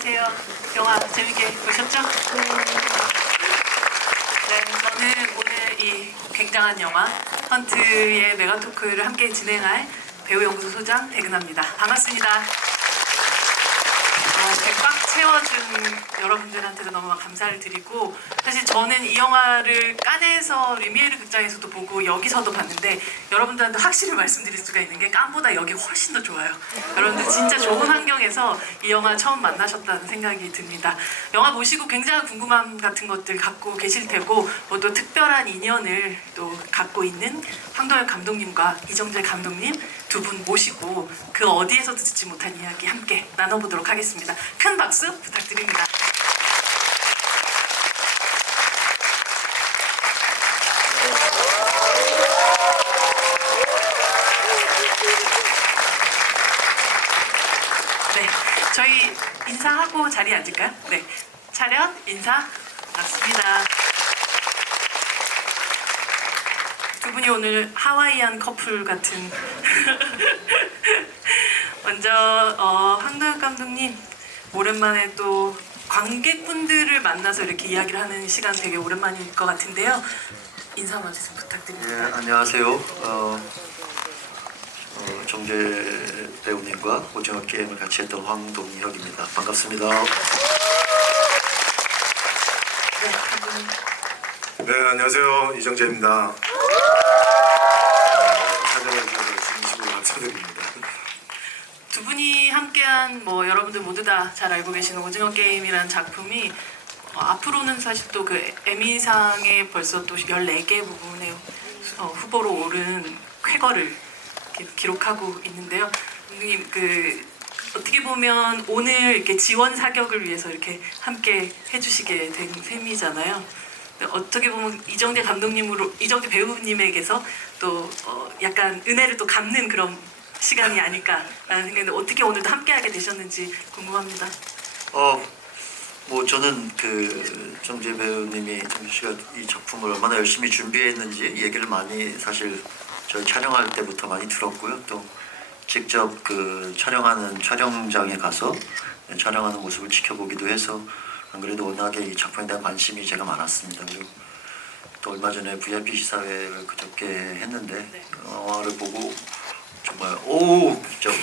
안녕하세요. 영화 재밌게 보셨죠? 네, 저는 오늘 이 굉장한 영화 헌트의 메가토크를 함께 진행할 배우 연구소 소장 백은하입니다. 반갑습니다. 이렇게 꽉 채워준 여러분들한테도 너무 감사를 드리고, 사실 저는 이 영화를 깐에서 리미에르 극장에서도 보고 여기서도 봤는데 여러분들한테 확실히 말씀드릴 수가 있는 게 깐보다 여기 훨씬 더 좋아요. 여러분들 진짜 좋은 환경에서 이 영화 처음 만나셨다는 생각이 듭니다. 영화 보시고 굉장히 궁금함 같은 것들 갖고 계실 테고, 뭐 또 특별한 인연을 또 갖고 있는 황도현 감독님과 이정재 감독님 두 분 모시고 그 어디에서도 듣지 못한 이야기 함께 나눠보도록 하겠습니다. 큰 박수 부탁드립니다. 네, 저희 인사하고 자리에 앉을까요? 네, 차렷 인사 맞습니다. 두 분이 오늘 하와이안 커플 같은 먼저 황도현 감독님 오랜만에 또 관객분들을 만나서 이렇게 이야기를 하는 시간 되게 오랜만일 것 같은데요. 인사 한번 좀 부탁드립니다. 네, 안녕하세요. 정재 배우님과 오징어 게임을 같이 했던 황동혁입니다. 반갑습니다. 네, 감독님. 네, 안녕하세요. 이정재입니다. 찾아와주셔서 진심으로 감사드립니다. 두 분이 함께한 뭐 여러분들 모두 다 잘 알고 계시는 오징어 게임이라는 작품이 앞으로는 사실 또 그 에미상에 벌써 또 14개 부분에 후보로 오른 쾌거를 기록하고 있는데요. 선생님, 그 어떻게 보면 오늘 이렇게 지원 사격을 위해서 이렇게 함께 해주시게 된 셈이잖아요. 어떻게 보면 이정재 감독님으로, 이정재 배우님에게서 또 약간 은혜를 또 갚는 그런 시간이 아닐까라는 생각인데, 어떻게 오늘도 함께하게 되셨는지 궁금합니다. 뭐 저는 그 정재 배우님이 정재 씨가 이 작품을 얼마나 열심히 준비했는지 얘기를 많이 사실 저희 촬영할 때부터 많이 들었고요. 또 직접 그 촬영하는 촬영장에 가서 촬영하는 모습을 지켜보기도 해서 안 그래도 워낙에 이 작품에 대한 관심이 제가 많았습니다. 그리고 또 얼마 전에 VIP 시사회를 그저께 했는데 영화를 보고 정말 오 진짜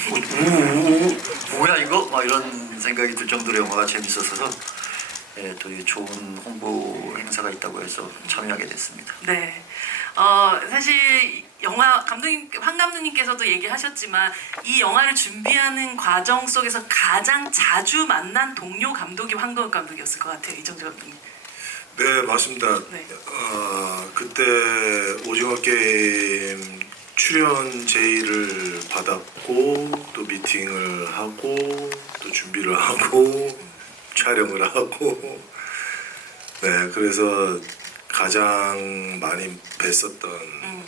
뭐야 이거 막 이런 생각이 들 정도로 영화가 재밌었어서 또 좋은 홍보 행사가 있다고 해서 참여하게 됐습니다. 네, 사실 영화 감독님, 황 감독님께서도 얘기하셨지만 이 영화를 준비하는 과정 속에서 가장 자주 만난 동료 감독이 황도현 감독이었을 것 같아요. 이정재 감독님. 네, 맞습니다. 네. 그때 오징어 게임 출연 제의를 받았고 또 미팅을 하고 또 준비를 하고 촬영을 하고 네, 그래서 가장 많이 뵀었던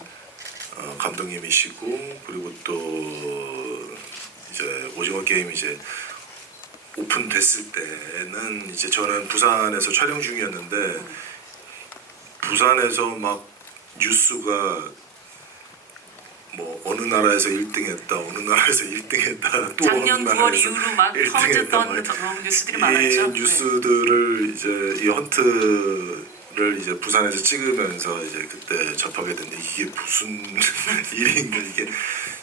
감독님이시고, 그리고 또 이제 오징어 게임 이제 오픈됐을 때는 이제 저는 부산에서 촬영 중이었는데 부산에서 막 뉴스가 뭐 어느 나라에서 1등했다, 어느 나라에서 1등했다, 또 작년 어느 9월 나라에서 이후로 막 1등했다, 퍼졌던 뉴스들이 이 많았죠. 뉴스들을 이제 이 헌트를 이제 부산에서 찍으면서 이제 그때 접하게 됐는데 이게 무슨 일인가, 이게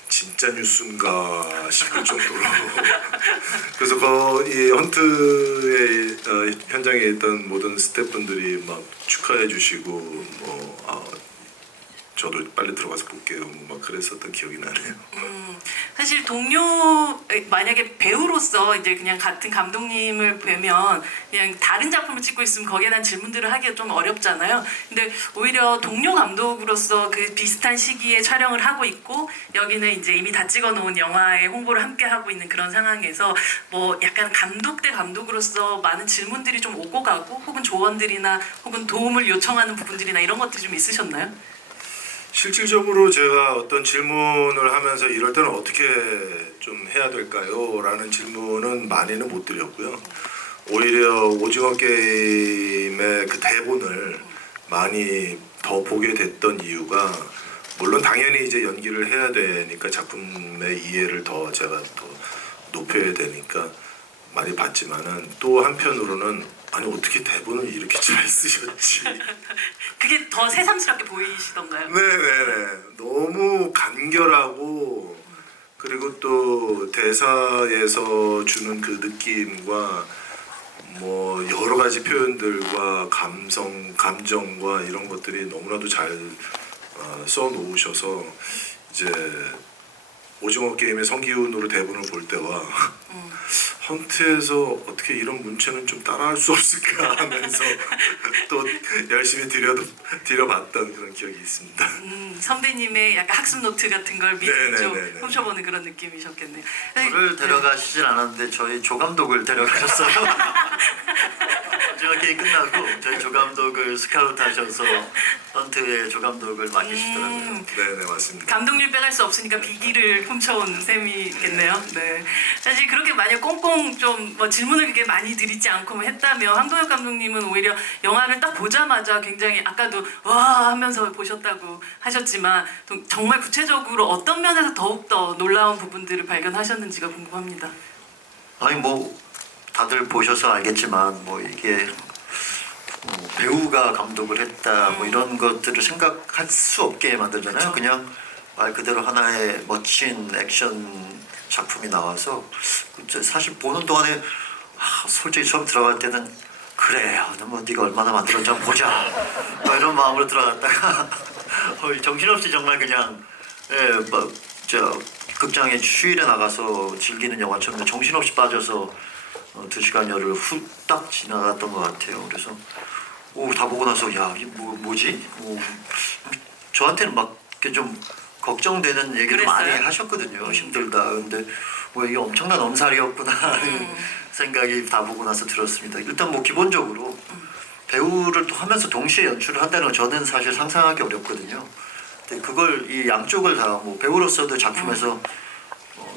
진짜 뉴스인가 싶을 정도로 그래서 이 헌트의 현장에 있던 모든 스태프분들이 막 축하해 주시고 뭐 저도 빨리 들어가서 볼게요 막 그랬었던 기억이 나네요. 사실 동료, 만약에 배우로서 이제 그냥 같은 감독님을 뵈면 그냥 다른 작품을 찍고 있으면 거기에 대한 질문들을 하기가 좀 어렵잖아요. 근데 오히려 동료 감독으로서 그 비슷한 시기에 촬영을 하고 있고, 여기는 이제 이미 다 찍어놓은 영화의 홍보를 함께 하고 있는 그런 상황에서 뭐 약간 감독 대 감독으로서 많은 질문들이 좀 오고 가고, 혹은 조언들이나 혹은 도움을 요청하는 부분들이나 이런 것들이 좀 있으셨나요? 실질적으로 제가 어떤 질문을 하면서 이럴 때는 어떻게 좀 해야 될까요? 라는 질문은 많이는 못 드렸고요. 오히려 오징어 게임의 그 대본을 많이 더 보게 됐던 이유가, 물론 당연히 이제 연기를 해야 되니까 작품의 이해를 더 제가 더 높여야 되니까 많이 봤지만은 또 한편으로는 아니 어떻게 대본을 이렇게 잘 쓰셨지. 그게 더 새삼스럽게 보이시던가요? 네네네. 너무 간결하고 그리고 또 대사에서 주는 그 느낌과 뭐 여러 가지 표현들과 감정과 이런 것들이 너무나도 잘 써놓으셔서 이제 오징어 게임의 성기훈으로 대본을 볼 때와 헌트에서 어떻게 이런 문체는 좀 따라할 수 없을까 하면서 또 열심히 들여봤던 그런 기억이 있습니다. 선배님의 약간 학습 노트 같은 걸 미리 좀 네네네네. 훔쳐보는 그런 느낌이셨겠네요. 저를 데려가시진 않았는데 저희 조감독을 데려가셨어요. 오징어 게임 끝나고 저희 조감독을 스카우트 하셔서 헌트의 조감독을 맡기시더라고요. 네네 맞습니다. 감독님 빼갈 수 없으니까 비기를 훔쳐온 셈이겠네요. 네. 사실 그렇게 만약 꽁꽁 좀 뭐 질문을 그렇게 많이 드리지 않고 했다면 황동혁 감독님은 오히려 영화를 딱 보자마자 굉장히 아까도 와 하면서 보셨다고 하셨지만 또 정말 구체적으로 어떤 면에서 더욱더 놀라운 부분들을 발견하셨는지가 궁금합니다. 아니 뭐 다들 보셔서 알겠지만 뭐 이게 배우가 감독을 했다 뭐 이런 것들을 생각할 수 없게 만들잖아요. 그쵸. 그냥 말 그대로 하나의 멋진 액션 작품이 나와서 사실 보는 동안에 솔직히 처음 들어갈 때는 그래 뭐 네가 얼마나 만들었는지 한번 보자 뭐 이런 마음으로 들어갔다가 정신없이 정말 그냥 저 극장에 휴일에 나가서 즐기는 영화처럼 정신없이 빠져서 2시간여를 후딱 지나갔던 것 같아요. 그래서 다 보고 나서 야 이게 뭐지? 저한테는 막 이렇게 좀 걱정되는 얘기를 그랬어요? 많이 하셨거든요. 힘들다. 근데 뭐 이게 엄청난 엄살이었구나 하는 생각이 다 보고 나서 들었습니다. 일단 뭐 기본적으로 배우를 또 하면서 동시에 연출을 한다는 건 저는 사실 상상하기 어렵거든요. 근데 그걸 이 양쪽을 다 뭐 배우로서도 작품에서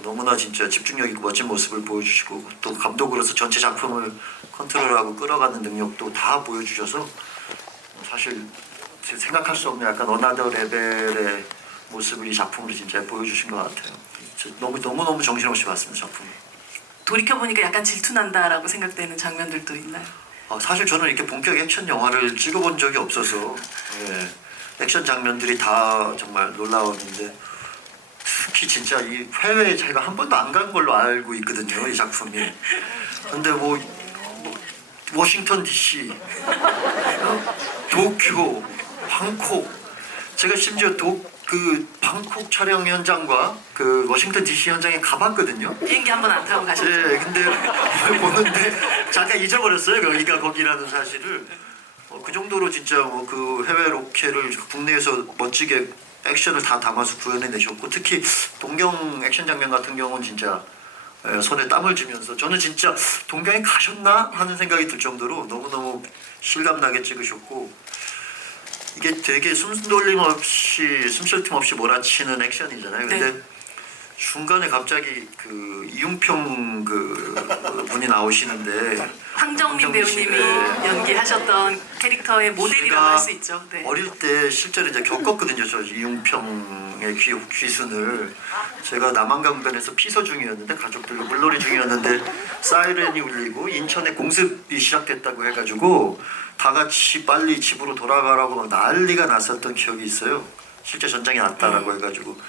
너무나 진짜 집중력 있고 멋진 모습을 보여주시고 또 감독으로서 전체 작품을 컨트롤하고 끌어가는 능력도 다 보여주셔서 사실 생각할 수 없는 약간 어나더 레벨의 모습을 이 작품으로 진짜 보여주신 것 같아요. 너무 정신없이 봤습니다 작품. 돌이켜보니까 약간 질투난다라고 생각되는 장면들도 있나요? 사실 저는 이렇게 본격 액션 영화를 찍어본 적이 없어서 액션 장면들이 다 정말 놀라웠는데 특히 진짜 이 해외에 제가 한 번도 안 간 걸로 알고 있거든요 이 작품이. 근데 뭐 워싱턴 DC, 도쿄, 방콕 제가 심지어 그 방콕 촬영 현장과 그 워싱턴 DC 현장에 가봤거든요. 비행기 한 번 안 타고 가셨죠? 네, 근데 보는데 잠깐 잊어버렸어요. 여기가 거기라는 사실을. 그 정도로 진짜 뭐 그 해외 로케를 국내에서 멋지게 액션을 다 담아서 구현해내셨고 특히 동경 액션 장면 같은 경우는 진짜 손에 땀을 쥐면서 저는 진짜 동경에 가셨나 하는 생각이 들 정도로 너무너무 실감나게 찍으셨고 이게 되게 숨돌림 없이 숨쉴 틈 없이 몰아치는 액션이잖아요. 근데 네. 중간에 갑자기 그 이웅평 그 분이 나오시는데 황정민 황정민 씨, 배우님이 네. 연기하셨던 캐릭터의 모델이라고 제가 할 수 있죠. 네. 어릴 때 실제로 이제 겪었거든요. 저 이웅평의 귀순을 제가 남한강변에서 피서 중이었는데 가족들과 물놀이 중이었는데 사이렌이 울리고 인천에 공습이 시작됐다고 해가지고 다 같이 빨리 집으로 돌아가라고 막 난리가 났었던 기억이 있어요. 실제 전장이 났다라고 해가지고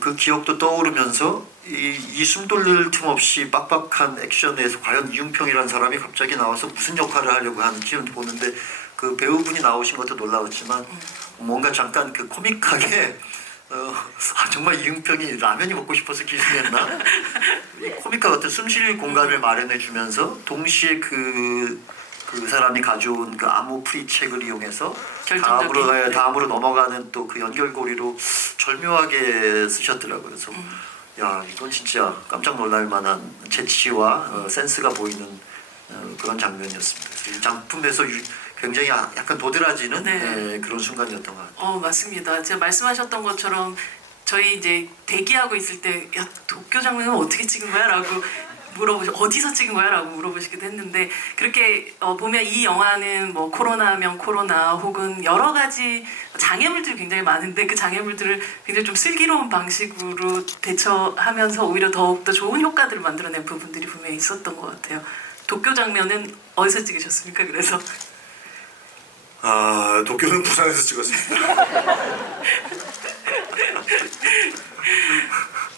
그 기억도 떠오르면서 이 숨 돌릴 틈 없이 빡빡한 액션에서 과연 이웅평이라는 사람이 갑자기 나와서 무슨 역할을 하려고 하는 기분 보는데 그 배우분이 나오신 것도 놀라웠지만 뭔가 잠깐 그 코믹하게 정말 이웅평이 라면이 먹고 싶어서 기승했나? 이 코믹과 같은 숨쉴 공간을 마련해 주면서 동시에 그 사람이 가져온 그 암호프리 책을 이용해서 결정적인, 다음으로 넘어가는 또 그 연결고리로 절묘하게 쓰셨더라고요. 그래서 야 이건 진짜 깜짝 놀랄 만한 재치와 센스가 보이는 그런 장면이었습니다. 그래서 이 작품에서 굉장히 약간 도드라지는 네. 그런 순간이었던 것 같아요. 맞습니다. 제가 말씀하셨던 것처럼 저희 이제 대기하고 있을 때 야 도쿄 장면은 어떻게 찍은 거야? 라고 어디서 찍은 거야라고 물어보시기도 했는데 그렇게 보면 이 영화는 뭐 코로나면 코로나 혹은 여러 가지 장애물들이 굉장히 많은데 그 장애물들을 굉장히 좀 슬기로운 방식으로 대처하면서 오히려 더욱더 좋은 효과들을 만들어낸 부분들이 분명히 있었던 것 같아요. 도쿄 장면은 어디서 찍으셨습니까? 그래서 도쿄는 부산에서 찍었습니다.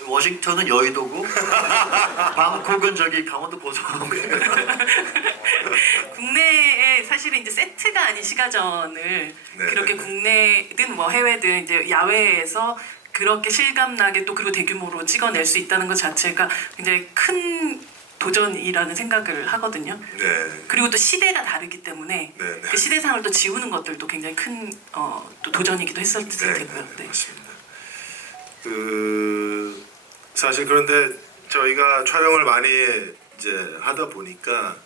워싱턴은 여의도고 방콕은 저기 강원도 고성. 국내에 사실은 이제 세트가 아닌 시가전을 그렇게 국내든 뭐 해외든 이제 야외에서 그렇게 실감나게 또 그리고 대규모로 찍어낼 수 있다는 것 자체가 굉장히 큰 도전이라는 생각을 하거든요. 네. 그리고 또 시대가 다르기 때문에 네. 그 시대상을 또 지우는 것들도 굉장히 큰 또 도전이기도 했었을 테고요. 네. 맞습니다. 사실 그런데 저희가 촬영을 많이 이제 하다 보니까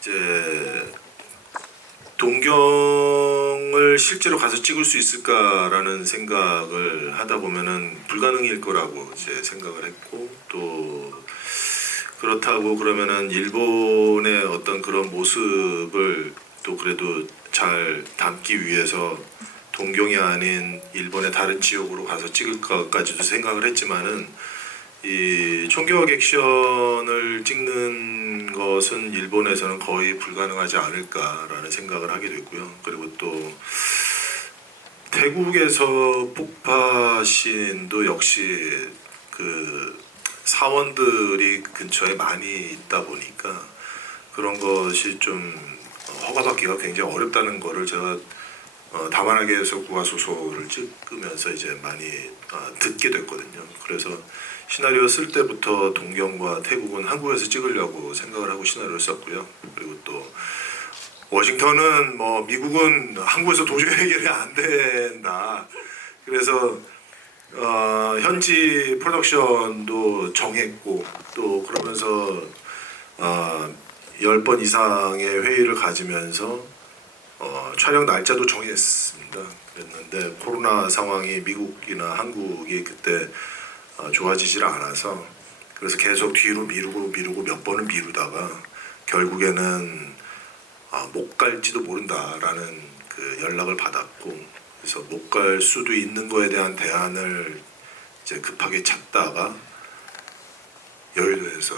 이제 동경을 실제로 가서 찍을 수 있을까라는 생각을 하다 보면은 불가능일 거라고 이제 생각을 했고 또 그렇다고 그러면은 일본의 어떤 그런 모습을 또 그래도 잘 담기 위해서 동경이 아닌 일본의 다른 지역으로 가서 찍을 것까지도 생각을 했지만은 이 총격 액션을 찍는 것은 일본에서는 거의 불가능하지 않을까라는 생각을 하게 됐고요. 그리고 또 태국에서 폭파신도 역시 그 사원들이 근처에 많이 있다 보니까 그런 것이 좀 허가받기가 굉장히 어렵다는 거를 제가 다만하게에서 구화소설을 찍으면서 이제 많이 듣게 됐거든요. 그래서 시나리오 쓸 때부터 동경과 태국은 한국에서 찍으려고 생각을 하고 시나리오를 썼고요. 그리고 또 워싱턴은 뭐 미국은 한국에서 도저히 해결이 안 된다. 그래서 현지 프로덕션도 정했고 또 그러면서 10번 이상의 회의를 가지면서 촬영 날짜도 정했습니다. 그랬는데 코로나 상황이 미국이나 한국이 그때 좋아지질 않아서 그래서 계속 뒤로 미루고 몇 번을 미루다가 결국에는 못 갈지도 모른다라는 그 연락을 받았고 그래서 못 갈 수도 있는 거에 대한 대안을 이제 급하게 찾다가 여의도에서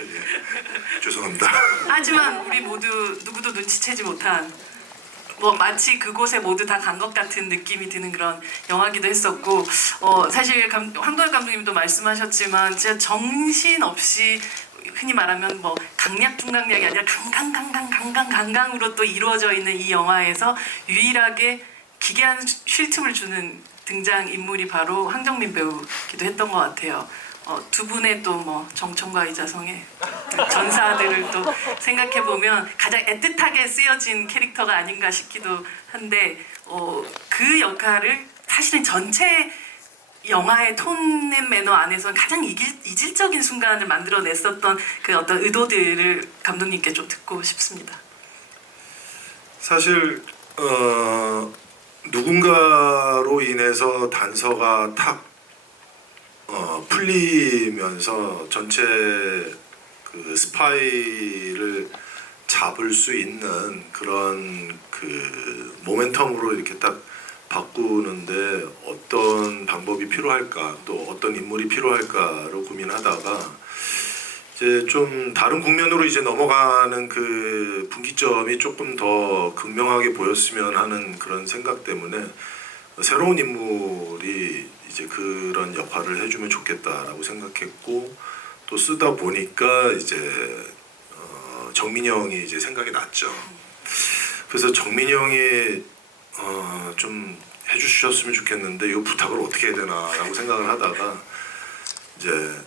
예, 죄송합니다. 하지만 우리 모두 누구도 눈치채지 못한 뭐 마치 그곳에 모두 다 간 것 같은 느낌이 드는 그런 영화기도 했었고 사실 황도엽 감독님도 말씀하셨지만 진짜 정신 없이 흔히 말하면 뭐 강약 중강약이 아니라 강강으로 또 이루어져 있는 이 영화에서 유일하게 기괴한 쉴 틈을 주는 등장 인물이 바로 황정민 배우기도 했던 것 같아요. 두 분의 또 뭐 정청과 이자성의 전사들을 또 생각해 보면 가장 애틋하게 쓰여진 캐릭터가 아닌가 싶기도 한데 그 역할을 사실은 전체 영화의 톤 앤 매너 안에서 가장 이질적인 순간을 만들어냈었던 그 어떤 의도들을 감독님께 좀 듣고 싶습니다. 사실 누군가로 인해서 단서가 탁 풀리면서 전체 그 스파이를 잡을 수 있는 그런 그 모멘텀으로 이렇게 딱 바꾸는데 어떤 방법이 필요할까 또 어떤 인물이 필요할까로 고민하다가 이제 좀 다른 국면으로 이제 넘어가는 그 분기점이 조금 더 극명하게 보였으면 하는 그런 생각 때문에 새로운 인물이 이제 그런 역할을 해주면 좋겠다라고 생각했고 또 쓰다 보니까 이제 정민이 형이 이제 생각이 났죠. 그래서 정민이 형이 좀 해주셨으면 좋겠는데 이 부탁을 어떻게 해야 되나라고 생각을 하다가 이제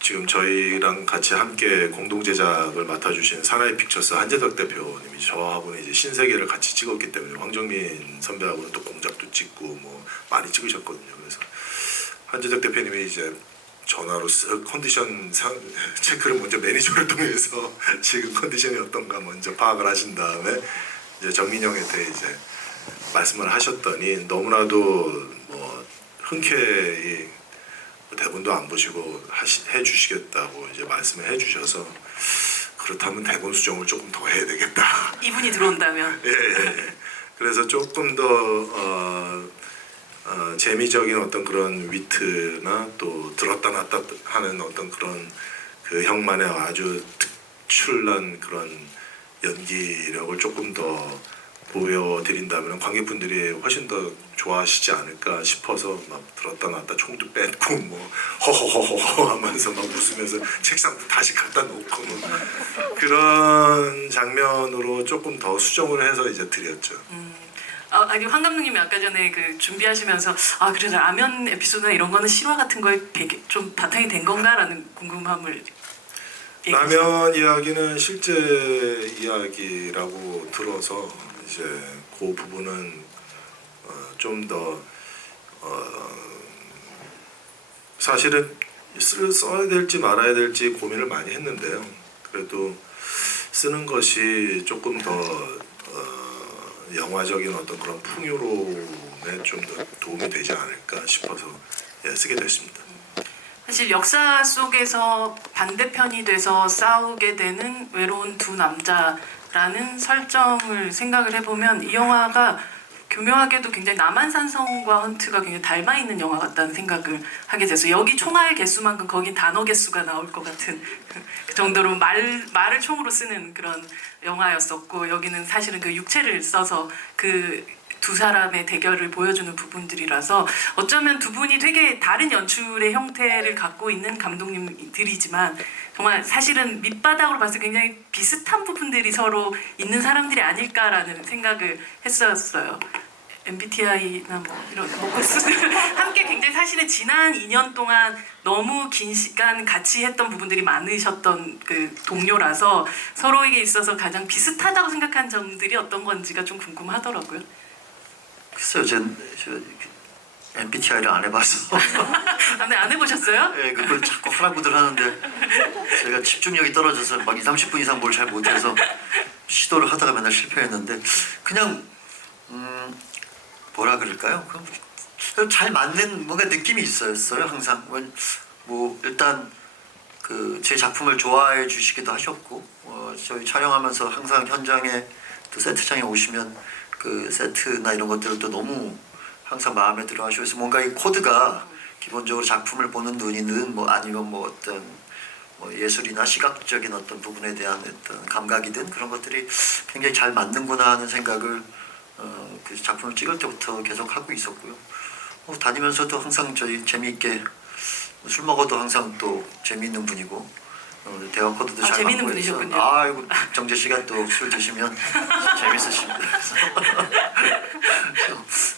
지금 저희랑 같이 함께 공동 제작을 맡아주신 사나이 픽처스 한재덕 대표님이 저하고는 이제 신세계를 같이 찍었기 때문에 황정민 선배하고는 또 공작도 찍고 뭐 많이 찍으셨거든요. 그래서 한재덕 대표님이 이제 전화로 쓱 컨디션 체크를 먼저 매니저를 통해서 지금 컨디션이 어떤가 먼저 파악을 하신 다음에 이제 정민 형한테 이제 말씀을 하셨더니 너무나도 뭐 흔쾌히 대본도 안 보시고 해주시겠다고 이제 말씀을 해주셔서 그렇다면 대본 수정을 조금 더 해야 되겠다. 이분이 들어온다면. 예. 그래서 조금 더 재미적인 어떤 그런 위트나 또 들었다 놨다 하는 어떤 그런 그 형만의 아주 특출난 그런 연기력을 조금 더 보여드린다면 관객분들이 훨씬 더 좋아하시지 않을까 싶어서 막 들었다 놨다 총도 뺏고 뭐 허허허허 하면서 막 웃으면서 책상도 다시 갖다 놓고 뭐 그런 장면으로 조금 더 수정을 해서 이제 드렸죠. 아니 황 감독님이 아까 전에 그 준비하시면서 그래서 라면 에피소드나 이런 거는 실화 같은 거에 좀 바탕이 된 건가라는 궁금함을 라면 이야기는 실제 이야기라고 들어서 이제 그 부분은 좀 더 사실은 써야 될지 말아야 될지 고민을 많이 했는데요. 그래도 쓰는 것이 조금 더 영화적인 어떤 그런 풍요로움에 좀 더 도움이 되지 않을까 싶어서 쓰게 됐습니다. 사실 역사 속에서 반대편이 돼서 싸우게 되는 외로운 두 남자라는 설정을 생각을 해보면 이 영화가 교묘하게도 굉장히 남한산성과 헌트가 굉장히 닮아 있는 영화 같다는 생각을 하게 돼서 여기 총알 개수만큼 거긴 단어 개수가 나올 것 같은 그 정도로 말을 총으로 쓰는 그런 영화였었고 여기는 사실은 그 육체를 써서 그 두 사람의 대결을 보여주는 부분들이라서 어쩌면 두 분이 되게 다른 연출의 형태를 갖고 있는 감독님들이지만 정말 사실은 밑바닥으로 봤을 때 굉장히 비슷한 부분들이 서로 있는 사람들이 아닐까라는 생각을 했었어요. MBTI나 뭐 이런 함께 굉장히 사실은 지난 2년 동안 너무 긴 시간 같이 했던 부분들이 많으셨던 그 동료라서 서로에게 있어서 가장 비슷하다고 생각한 점들이 어떤 건지가 좀 궁금하더라고요. 글쎄요, 저 MBTI를 안 해봐서. 네, 안 해보셨어요? 예, 그걸 자꾸 하라고들 하는데 제가 집중력이 떨어져서 막 20-30분 이상 뭘 잘 못해서 시도를 하다가 맨날 실패했는데 그냥 뭐라 그럴까요? 그럼 잘 맞는 뭔가 느낌이 있었어요 항상. 뭐 일단 그 제 작품을 좋아해 주시기도 하셨고 저희 촬영하면서 항상 현장에 또 세트장에 오시면 그 세트나 이런 것들을 또 너무 항상 마음에 들어 하셔서 뭔가 이 코드가 기본적으로 작품을 보는 눈이든 뭐 아니면 뭐 어떤 뭐 예술이나 시각적인 어떤 부분에 대한 어떤 감각이든 그런 것들이 굉장히 잘 맞는구나 하는 생각을 그 작품을 찍을 때부터 계속 하고 있었고요. 다니면서도 항상 저희 재미있게 술 먹어도 항상 또 재미있는 분이고 대화 코드도 잘 재미있는 맞고 해서 분이셨군요. 아이고 정재 씨가 또 술 드시면 재밌으십니다.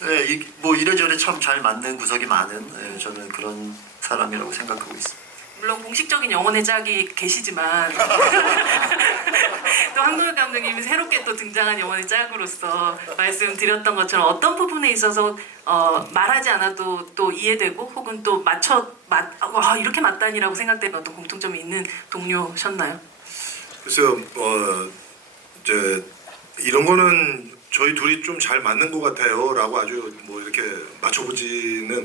네, 뭐 이래저래 참 잘 맞는 구석이 많은 저는 그런 사람이라고 생각하고 있습니다. 물론 공식적인 영혼의 짝이 계시지만 또 한동혁 감독님이 새롭게 또 등장한 영혼의 짝으로서 말씀드렸던 것처럼 어떤 부분에 있어서 말하지 않아도 또 이해되고 혹은 또 이렇게 맞다니라고 생각되는 어떤 공통점이 있는 동료셨나요? 글쎄요, 이제 이런 거는 저희 둘이 좀 잘 맞는 것 같아요라고 아주 뭐 이렇게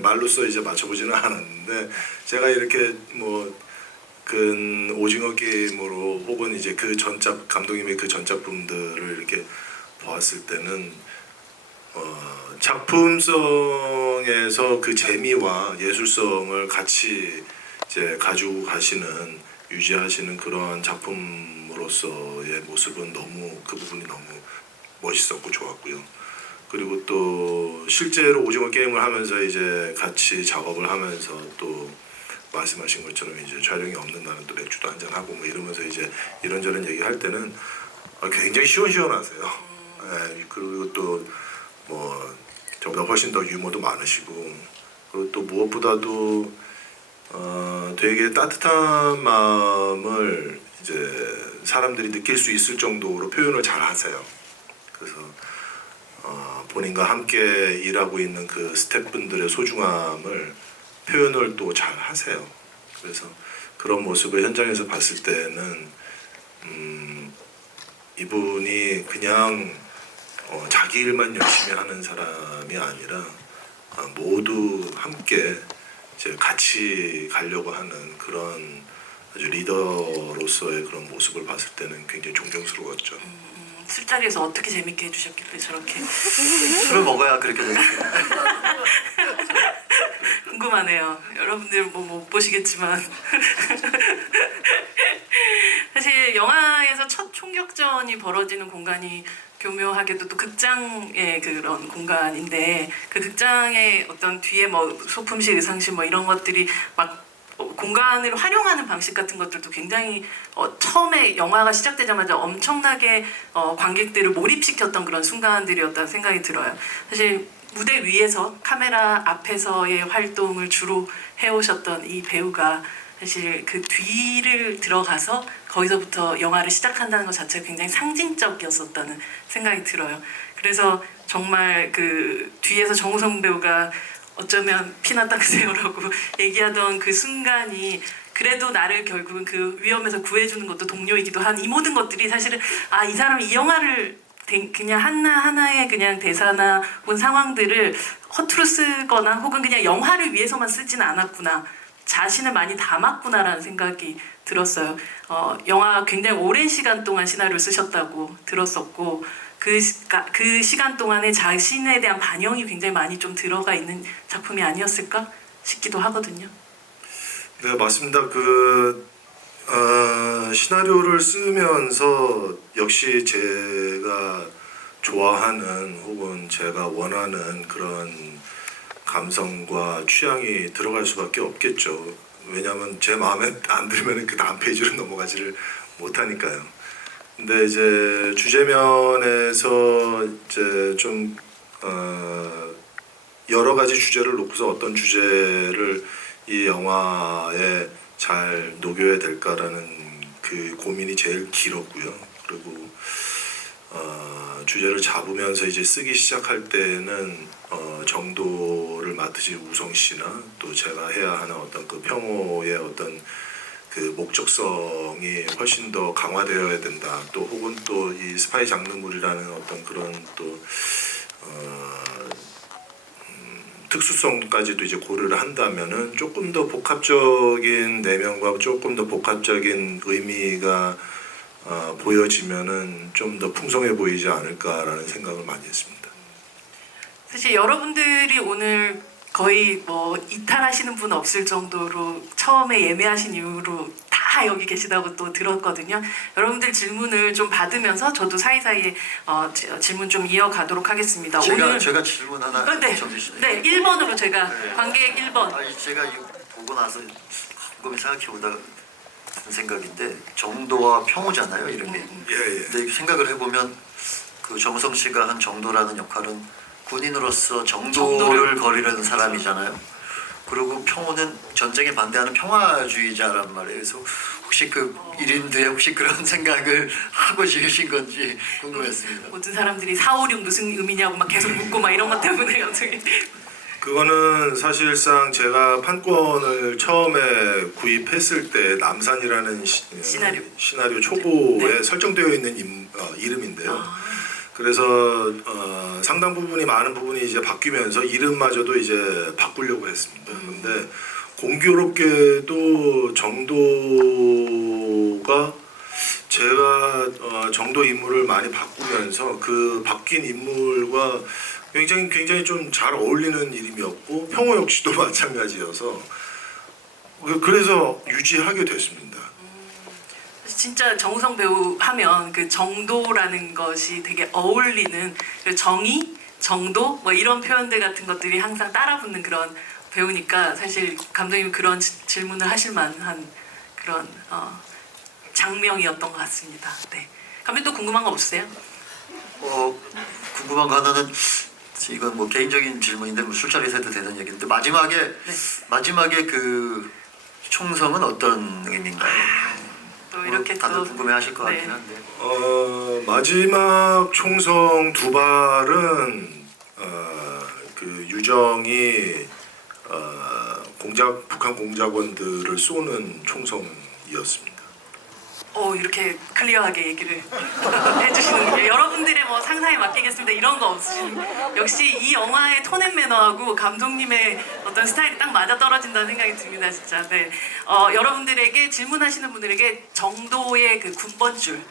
말로써 이제 맞춰보지는 않았는데 제가 이렇게 뭐 그 오징어 게임으로 혹은 이제 그 전작 감독님의 그 전작품들을 이렇게 보았을 때는 작품성에서 그 재미와 예술성을 같이 이제 가지고 가시는 유지하시는 그런 작품으로서의 모습은 너무 그 부분이 너무 멋있었고 좋았고요. 그리고 또 실제로 오징어 게임을 하면서 이제 같이 작업을 하면서 또 말씀하신 것처럼 이제 촬영이 없는 날은 또 맥주도 한잔 하고 뭐 이러면서 이제 이런저런 얘기할 때는 굉장히 시원시원하세요. 네, 그리고 또 뭐 저보다 훨씬 더 유머도 많으시고 그리고 또 무엇보다도 되게 따뜻한 마음을 이제 사람들이 느낄 수 있을 정도로 표현을 잘 하세요. 그래서 본인과 함께 일하고 있는 그 스태프분들의 소중함을 표현을 또 잘 하세요. 그래서 그런 모습을 현장에서 봤을 때는 이분이 그냥 자기 일만 열심히 하는 사람이 아니라 모두 함께 이제 같이 가려고 하는 그런 아주 리더로서의 그런 모습을 봤을 때는 굉장히 존경스러웠죠. 술자리에서 어떻게 재밌게 해주셨길래 저렇게 술을 먹어야 그렇게 되죠. 궁금하네요. 여러분들 뭐 못 보시겠지만 사실 영화에서 첫 총격전이 벌어지는 공간이 교묘하게도 또 극장의 그런 공간인데 그 극장의 어떤 뒤에 뭐 소품실, 의상실 뭐 이런 것들이 막 공간을 활용하는 방식 같은 것들도 굉장히 처음에 영화가 시작되자마자 엄청나게 관객들을 몰입시켰던 그런 순간들이었다는 생각이 들어요. 사실 무대 위에서 카메라 앞에서의 활동을 주로 해오셨던 이 배우가 사실 그 뒤를 들어가서 거기서부터 영화를 시작한다는 것 자체가 굉장히 상징적이었었다는 생각이 들어요. 그래서 정말 그 뒤에서 정우성 배우가 어쩌면 피나 닦으세요라고 얘기하던 그 순간이 그래도 나를 결국은 그 위험에서 구해주는 것도 동료이기도 한 이 모든 것들이 사실은 아, 이 사람이 이 영화를 그냥 하나하나의 그냥 대사나 혹은 상황들을 허투루 쓰거나 혹은 그냥 영화를 위해서만 쓰지는 않았구나. 자신을 많이 담았구나라는 생각이 들었어요. 영화 굉장히 오랜 시간 동안 시나리오를 쓰셨다고 들었었고 그 시간 동안에 자신에 대한 반영이 굉장히 많이 좀 들어가 있는 작품이 아니었을까 싶기도 하거든요. 네, 맞습니다. 시나리오를 쓰면서 역시 제가 좋아하는 혹은 제가 원하는 그런 감성과 취향이 들어갈 수밖에 없겠죠. 왜냐하면 제 마음에 안 들면 그 다음 페이지로 넘어가지를 못하니까요. 근데 이제 주제면에서 이제 좀 여러 가지 주제를 놓고서 어떤 주제를 이 영화에 잘 녹여야 될까라는 그 고민이 제일 길었고요. 그리고 주제를 잡으면서 이제 쓰기 시작할 때는 정도를 맡으신 우성 씨나 또 제가 해야 하는 어떤 그 평호의 어떤 그 목적성이 훨씬 더 강화되어야 된다. 또 혹은 또 이 스파이 장르물이라는 어떤 그런 또 특수성까지도 이제 고려를 한다면은 조금 더 복합적인 내면과 조금 더 복합적인 의미가 보여지면은 좀 더 풍성해 보이지 않을까라는 생각을 많이 했습니다. 사실 여러분들이 오늘 거의 뭐 이탈하시는 분 없을 정도로 처음에 예매하신 이후로 다 여기 계시다고 또 들었거든요. 여러분들 질문을 좀 받으면서 저도 사이사이에 질문 좀 이어가도록 하겠습니다. 제가 질문 하나 네, 정해주시네요. 네, 1번으로 제가 네. 관객 1번. 아니 제가 이거 보고 나서 곰곰이 생각해보다가 든 생각인데 정도와 평호잖아요 이름이. 예. 근데 생각을 해보면 그 정우성 씨가 한 정도라는 역할은 군인으로서 정도를 거리는 사람이잖아요. 그리고 평호는 전쟁에 반대하는 평화주의자란 말이에요. 그래서 혹시 그 일인들의 혹시 그런 생각을 하고 지으신 건지 궁금했습니다. 모든 사람들이 4, 5, 6 무슨 의미냐고 막 계속 묻고 막 이런 것 때문에 갑자기 그거는 사실상 제가 판권을 처음에 구입했을 때 남산이라는 시나리오 초고에 네. 설정되어 있는 이름인데요. 그래서 상당 부분이 많은 부분이 이제 바뀌면서 이름마저도 이제 바꾸려고 했습니다. 근데 공교롭게도 정도가 제가 정도 인물을 많이 바꾸면서 그 바뀐 인물과 굉장히 좀 잘 어울리는 이름이었고 평호 역시도 마찬가지여서 그래서 유지하게 됐습니다. 진짜 정우성 배우 하면 그 정도라는 것이 되게 어울리는 그 정의, 정도 뭐 이런 표현들 같은 것들이 항상 따라붙는 그런 배우니까 사실 감독님 그런 질문을 하실 만한 그런 장면이었던 것 같습니다. 네. 감독님 또 궁금한 거 없으세요? 궁금한 거 하나는 이건 뭐 개인적인 질문인데 뭐 술자리에서 해도 되는 얘기인데 마지막에 그 총성은 어떤 의미인가요? 또 이렇게 다들 또 궁금해하실 것 네. 같긴 한데. 마지막 총성 두 발은 그 유정이 북한 공작원들을 쏘는 총성이었습니다. 이렇게 클리어하게 얘기를 해주시는 게 여러분들의 뭐 상상에 맡기겠습니다. 이런 거 없으신 역시 이 영화의 톤앤 매너하고 감독님의 어떤 스타일이 딱 맞아 떨어진다는 생각이 듭니다. 진짜. 네. 여러분들에게 질문하시는 분들에게 정도의 그 군번줄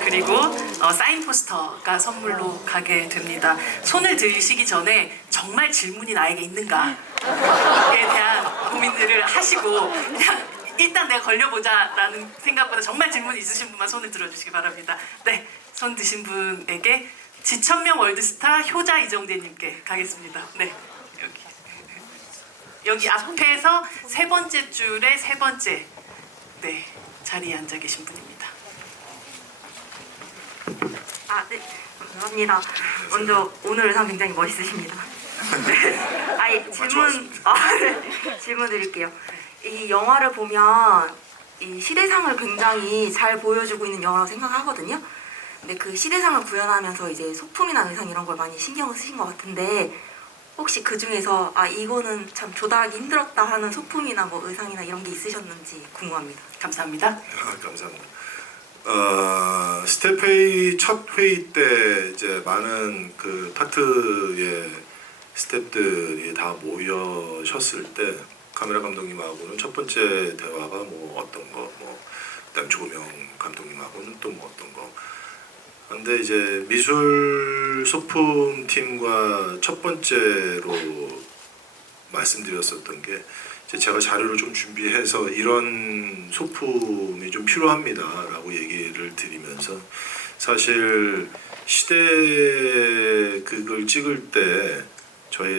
그리고 사인 포스터가 선물로 가게 됩니다. 손을 들시기 전에 정말 질문이 나에게 있는가에 대한 고민들을 하시고 그냥 일단 내가 걸려보자라는 생각보다 정말 질문 있으신 분만 손을 들어주시기 바랍니다. 네, 손 드신 분에게 지천명 월드스타 효자 이정재님께 가겠습니다. 네, 여기 앞에서 세 번째 줄의 세 번째 네 자리에 앉아 계신 분입니다. 네, 감사합니다. 먼저 오늘 의상 굉장히 멋있으십니다. 네, 질문 드릴게요. 이 영화를 보면 이 시대상을 굉장히 잘 보여주고 있는 영화라고 생각하거든요. 근데 그 시대상을 구현하면서 이제 소품이나 의상 이런 걸 많이 신경을 쓰신 것 같은데 혹시 그 중에서 이거는 참 조달하기 힘들었다 하는 소품이나 뭐 의상이나 이런 게 있으셨는지 궁금합니다. 감사합니다. 감사합니다. 스텝 회의 첫 회의 때 이제 많은 그 파트의 스텝들이 다 모여셨을 때 카메라 감독님하고는 첫 번째 대화가 뭐 어떤 거, 뭐 그다음 조명 감독님하고는 또 뭐 어떤 거. 근데 이제 미술 소품 팀과 첫 번째로 말씀드렸었던 게 이제 제가 자료를 좀 준비해서 이런 소품이 좀 필요합니다라고 얘기를 드리면서 사실 시대 그걸 찍을 때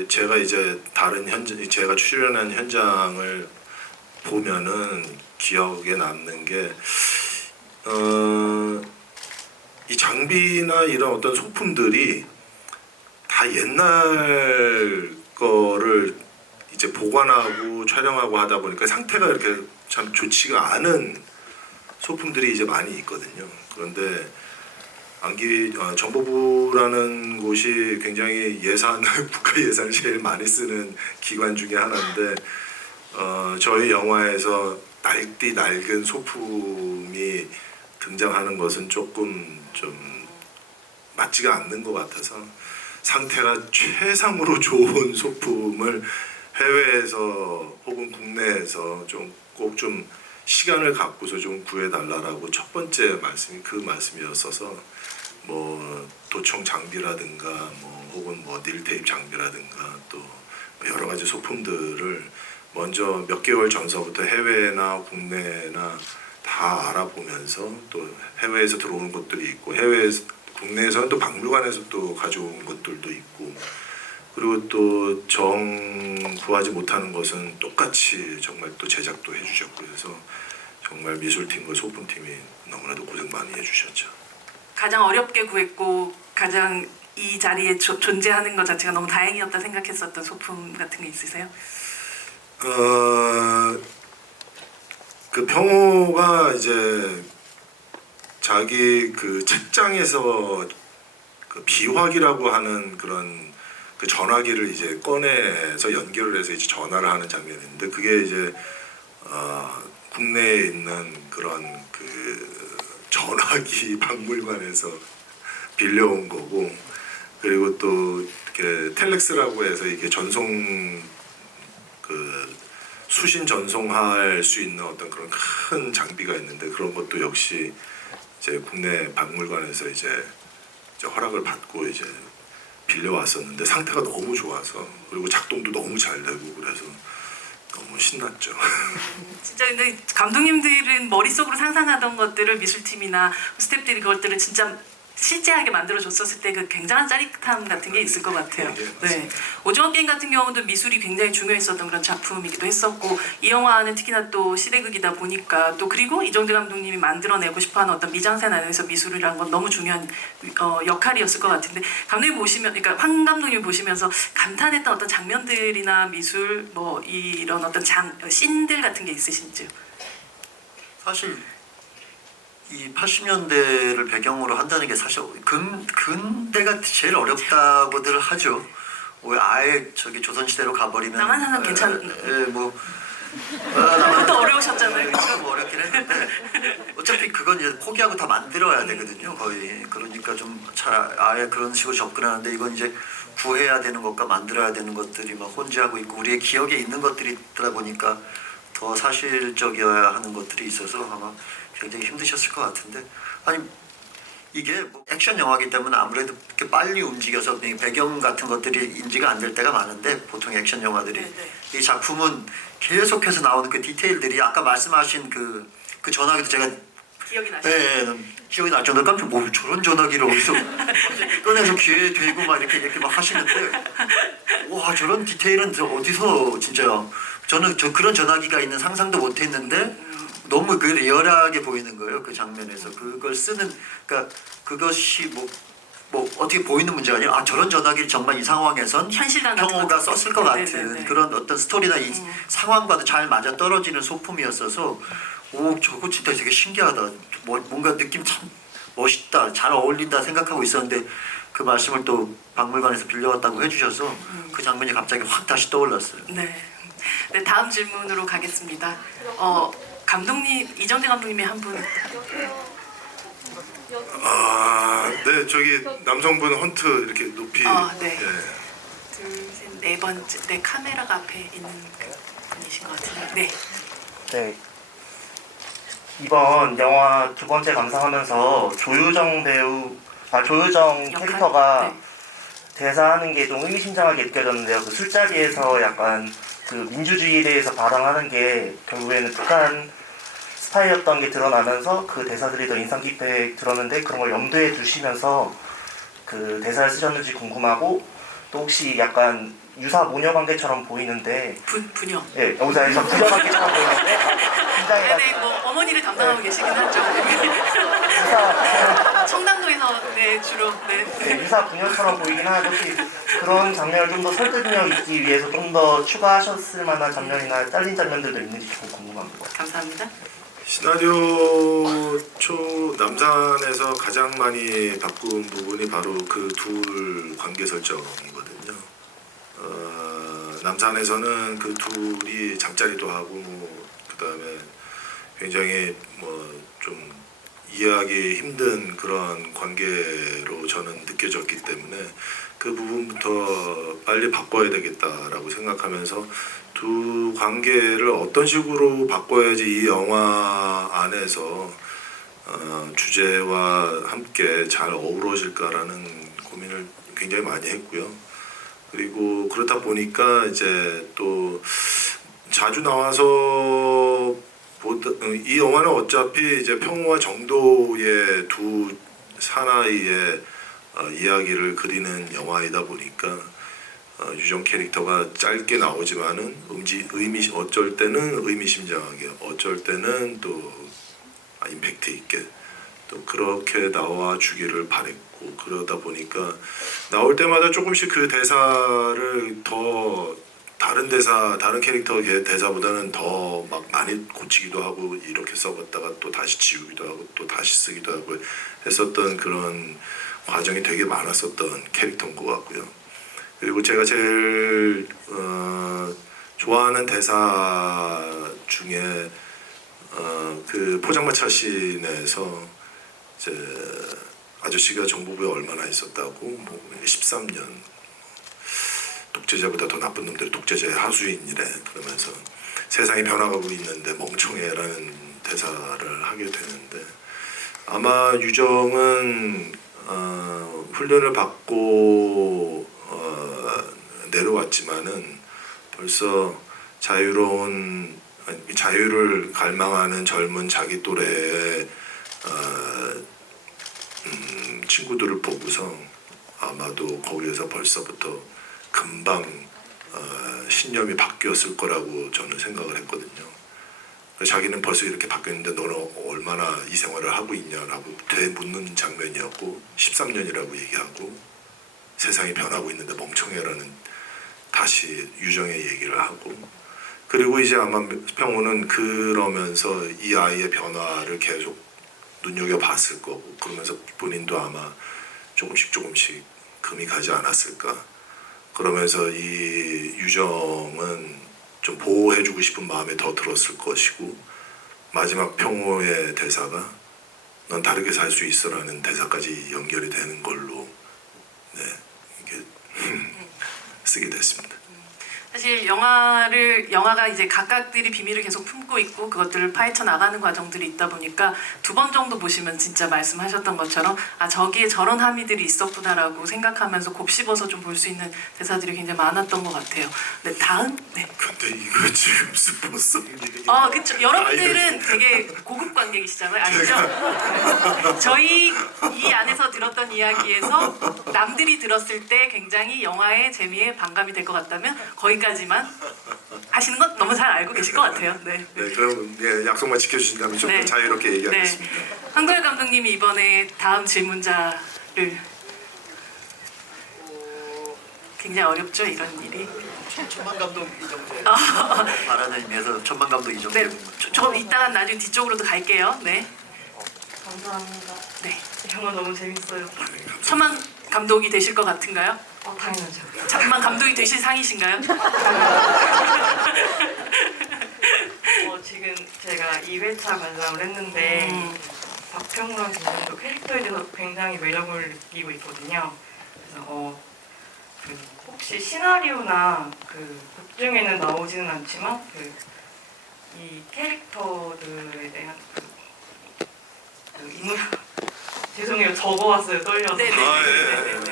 제가 이제 다른 제가 출연한 현장을 보면은 기억에 남는 게 이 장비나 이런 어떤 소품들이 다 옛날 거를 이제 보관하고 촬영하고 하다 보니까 상태가 이렇게 참 좋지가 않은 소품들이 이제 많이 있거든요. 그런데 정보부라는 곳이 굉장히 국가 예산을 제일 많이 쓰는 기관 중에 하나인데 저희 영화에서 낡디 낡은 소품이 등장하는 것은 조금 좀 맞지가 않는 것 같아서 상태가 최상으로 좋은 소품을 해외에서 혹은 국내에서 좀 꼭 좀 시간을 갖고서 좀 구해달라라고 첫 번째 말씀이 그 말씀이었어서 뭐 도청 장비라든가 뭐 혹은 뭐 닐테이프 장비라든가 또 여러 가지 소품들을 먼저 몇 개월 전서부터 해외나 국내나 다 알아보면서 또 해외에서 들어오는 것들이 있고 국내에서는 또 박물관에서 또 가져온 것들도 있고 그리고 또 구하지 못하는 것은 똑같이 정말 또 제작도 해주셨고 그래서 정말 미술팀과 소품팀이 너무나도 고생 많이 해주셨죠. 가장 어렵게 구했고 가장 이 자리에 존재하는 것 자체가 너무 다행이었다 생각했었던 소품 같은 게 있으세요? 그 평호가 이제 자기 그 책장에서 그 비화기라고 하는 그런 그 전화기를 이제 꺼내서 연결을 해서 이제 전화를 하는 장면인데 그게 이제 국내에 있는 그런 그 전화기 박물관에서 빌려온 거고 그리고 또 이렇게 텔렉스라고 해서 이게 수신 전송할 수 있는 어떤 그런 큰 장비가 있는데 그런 것도 역시 이제 국내 박물관에서 이제 허락을 받고 이제 빌려왔었는데 상태가 너무 좋아서 그리고 작동도 너무 잘 되고 그래서 너무 신났죠. 진짜 근데 감독님들은 머릿속으로 상상하던 것들을 미술팀이나 스태프들이 그것들을 진짜 실제하게 만들어줬었을 때 그 굉장한 짜릿함 같은 게 있을 것 같아요. 네, 오징어 게임 같은 경우도 미술이 굉장히 중요했었던 그런 작품이기도 했었고 이 영화는 특히나 또 시대극이다 보니까 또 그리고 이정재 감독님이 만들어내고 싶어하는 어떤 미장센 안에서 미술이라는 건 너무 중요한 역할이었을 것 같은데 감독님 보시면, 그러니까 황 감독님 보시면서 감탄했던 어떤 장면들이나 미술 뭐 이런 어떤 씬들 같은 게 있으신지요? 사실 이 80년대를 배경으로 한다는 게 사실 근대가 제일 어렵다고들 하죠. 왜 아예 저기 조선시대로 가버리면 남한산성 괜찮은 뭐 그것도 어려우셨잖아요. 참 어렵긴 했는데 어차피 포기하고 다 만들어야 되거든요, 거의. 그러니까 좀 아예 그런 식으로 접근하는데 이건 이제 구해야 되는 것과 만들어야 되는 것들이 막 혼재하고 있고 우리의 기억에 있는 것들이 있다 보니까 더 사실적이어야 하는 것들이 있어서 아마 굉장히 힘드셨을 것 같은데 아니 이게 뭐 액션 영화이기 때문에 아무래도 이렇게 빨리 움직여서 배경 같은 것들이 인지가 안 될 때가 많은데 보통 액션 영화들이 네. 이 작품은 계속해서 나오는 그 디테일들이 아까 말씀하신 그 전화기도 제가 기억이 나시죠? 네, 기억이 날 정도로 깜짝 뭐 저런 전화기를 어디서 갑자기 꺼내서 귀에 대고 막 이렇게 막 하시는데 와 저런 디테일은 어디서 진짜 저는 그런 전화기가 있는 상상도 못했는데 너무 그 리얼하게 보이는 거예요 그 장면에서 그걸 쓰는 그러니까 그것이 뭐 어떻게 보이는 문제가 아니라 아 저런 전화기를 정말 이 상황에선 현실감 같은 평호가 것도 썼을 것 있고. 같은 네네네. 그런 어떤 스토리나 이 상황과도 잘 맞아 떨어지는 소품이었어서 오 저거 진짜 되게 신기하다 뭔가 느낌 참 멋있다 잘 어울린다 생각하고 있었는데 그 말씀을 또 박물관에서 빌려왔다고 해주셔서 그 장면이 갑자기 확 다시 떠올랐어요. 네. 네, 다음 질문으로 가겠습니다. 감독님 이정재 감독님이 한 분. 네, 저기 남성분 헌트 이렇게 높이. 네. 예. 둘, 셋, 네 번째. 네, 카메라가 앞에 있는 그 분이신 것 같은데. 네. 네. 이번 영화 두 번째 감상하면서 조효정 조효정 역할? 캐릭터가 네. 대사하는 게 좀 의미심장하게 느껴졌는데요. 그 술자리에서 약간 그 민주주의에 대해서 발언하는 게 결국에는 북한 스파이였던 게 드러나면서 그 대사들이 더 인상 깊게 들었는데 그런 걸 염두에 두시면서 그 대사를 쓰셨는지 궁금하고 또 혹시 약간 유사 모녀 관계처럼 보이는데 분녀. 예, 여기서 부녀 관계처럼 보이는데 굉장히 네, 뭐 어머니를 담당하고 계시긴 하죠. 유사 청담동에서 네, 주로 네. 네, 유사 부녀처럼 보이긴 하는데 혹시 그런 장면을 좀 더 설득력 있기 위해서 좀 더 추가하셨을 만한 장면이나 잘린 장면들도 있는지 좀 궁금합니다. 감사합니다. 시나리오 초 남산에서 가장 많이 바꾼 부분이 바로 그 둘 관계 설정이거든요. 남산에서는 그 둘이 잠자리도 하고 그다음에 굉장히 좀 이해하기 힘든 그런 관계로 저는 느껴졌기 때문에 그 부분부터 빨리 바꿔야 되겠다라고 생각하면서 두 관계를 어떤 식으로 바꿔야지 이 영화 안에서 주제와 함께 잘 어우러질까라는 고민을 굉장히 많이 했고요. 그리고 그렇다 보니까 이제 또 자주 나와서 이 영화는 어차피 이제 평화와 정도의 두 사나이의 이야기를 그리는 영화이다 보니까 유정 캐릭터가 짧게 나오지만은 어쩔 때는 의미심장하게 어쩔 때는 또 임팩트 있게 또 그렇게 나와 주기를 바랬고 그러다 보니까 나올 때마다 조금씩 그 대사를 더 다른 캐릭터의 대사보다는 더 막 많이 고치기도 하고 이렇게 써봤다가 또 다시 지우기도 하고 또 다시 쓰기도 하고 했었던 그런 과정이 되게 많았었던 캐릭터인 것 같고요. 그리고 제가 제일 좋아하는 대사 중에 그 포장마차 씬에서 이제 아저씨가 정보부에 얼마나 있었다고 13년 독재자보다 더 나쁜 놈들이 독재자의 하수인이래 그러면서 세상이 변화가고 있는데 멍청해라는 대사를 하게 되는데 아마 유정은 훈련을 받고 내려왔지만은 벌써 자유를 갈망하는 젊은 자기 또래의 친구들을 보고서 아마도 거기에서 벌써부터 금방 신념이 바뀌었을 거라고 저는 생각을 했거든요. 자기는 벌써 이렇게 바뀌었는데 너는 얼마나 이 생활을 하고 있냐라고 되묻는 장면이었고 13년이라고 얘기하고 세상이 변하고 있는데 멍청해라는 다시 유정의 얘기를 하고 그리고 이제 아마 평호는 그러면서 이 아이의 변화를 계속 눈여겨봤을 거고 그러면서 본인도 아마 조금씩 금이 가지 않았을까 그러면서 이 유정은 좀 보호해주고 싶은 마음이 더 들었을 것이고 마지막 평호의 대사가 넌 다르게 살 수 있어라는 대사까지 연결이 되는 걸로 네 이게 쓰게 됐습니다. 사실 영화가 이제 각각들이 비밀을 계속 품고 있고 그것들을 파헤쳐 나가는 과정들이 있다 보니까 2번 정도 보시면 진짜 말씀하셨던 것처럼 아 저기에 저런 함의들이 있었구나라고 생각하면서 곱씹어서 좀 볼 수 있는 대사들이 굉장히 많았던 것 같아요. 네, 다음. 네. 근데 이거 지금 스포성 얘기. 아, 그쵸. 여러분들은 되게 고급 관객이시잖아요. 아시죠? 저희 이 안에서 들었던 이야기에서 남들이 들었을 때 굉장히 영화의 재미에 반감이 될 것 같다면 거기까지만 하시는 건 너무 잘 알고 계실 것 같아요. 네. 네, 그럼 네, 약속만 지켜주신다면 좀 더 네. 자유롭게 얘기하겠습니다. 네. 황도열 감독님이 이번에 다음 질문자를 굉장히 어렵죠, 이런 일이. 천만 감독 이정재 말하는 의미에서 천만 감독 이정재. 네, 저 이따가 나중에 뒤쪽으로도 갈게요. 네. 감사합니다. 네. 영화 너무 재밌어요. 천만 감독이 되실 것 같은가요? 당연하죠. 천만 감독이 되실 상이신가요? 지금 제가 2회차 관람을 했는데 음. 박평란 감독도 캐릭터에 대해서 굉장히 매력을 느끼고 있거든요. 그래서 그 혹시 시나리오나 그 극 중에는 나오지는 않지만 이 캐릭터들에 대한 그 인물 죄송해요 적어왔어요 떨려서. 네, 네. 아, 예, 네, 예, 네. 예.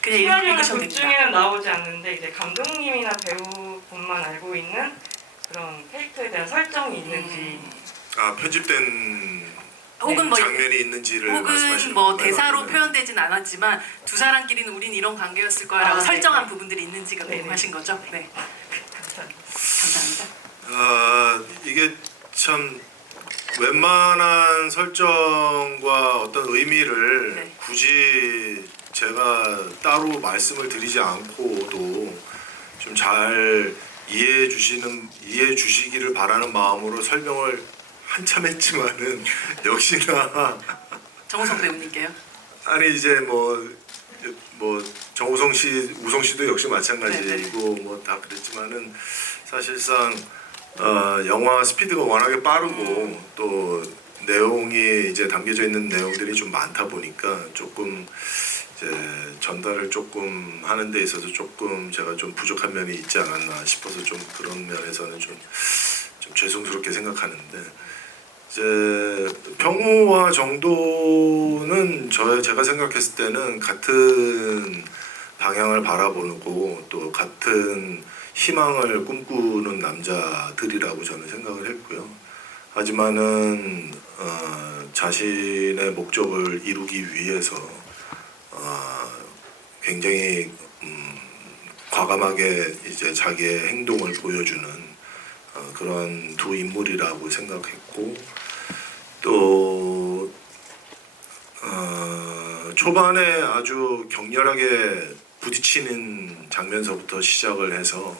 그냥 시나리오나 읽으셔도 극 됩니다. 중에는 나오지 않는데 이제 감독님이나 배우분만 알고 있는 그런 캐릭터에 대한 설정이 있는지 아 편집된 혹은 뭐 장면이 있는지를 혹은 말씀하시는 뭐 건가요? 대사로 아니면- 표현되진 않았지만 두 사람끼리는 우린 이런 관계였을 거야라고 네. 설정한 부분들이 있는지가 네, 궁금하신 거죠? 네. 감사합니다. 감사합니다. 이게 참 웬만한 설정과 어떤 의미를 네. 굳이 제가 따로 말씀을 드리지 않고도 좀 잘 이해해 주시기를 바라는 마음으로 설명을 한참 했지만은 역시나 정우성 배우님께요. 아니 이제 뭐 정우성 씨, 우성 씨도 역시 마찬가지고 뭐 다 그랬지만은 사실상 영화 스피드가 워낙에 빠르고 또 내용이 이제 담겨져 있는 내용들이 좀 많다 보니까 조금 이제 전달을 조금 하는 데 있어서 조금 제가 좀 부족한 면이 있지 않았나 싶어서 좀 그런 면에서는 좀 죄송스럽게 생각하는데 이제 평호와 정도는 제가 생각했을 때는 같은 방향을 바라보고 또 같은 희망을 꿈꾸는 남자들이라고 저는 생각을 했고요. 하지만은 자신의 목적을 이루기 위해서 굉장히 과감하게 이제 자기의 행동을 보여주는 그런 두 인물이라고 생각했고 또 초반에 아주 격렬하게 부딪히는 장면서부터 시작을 해서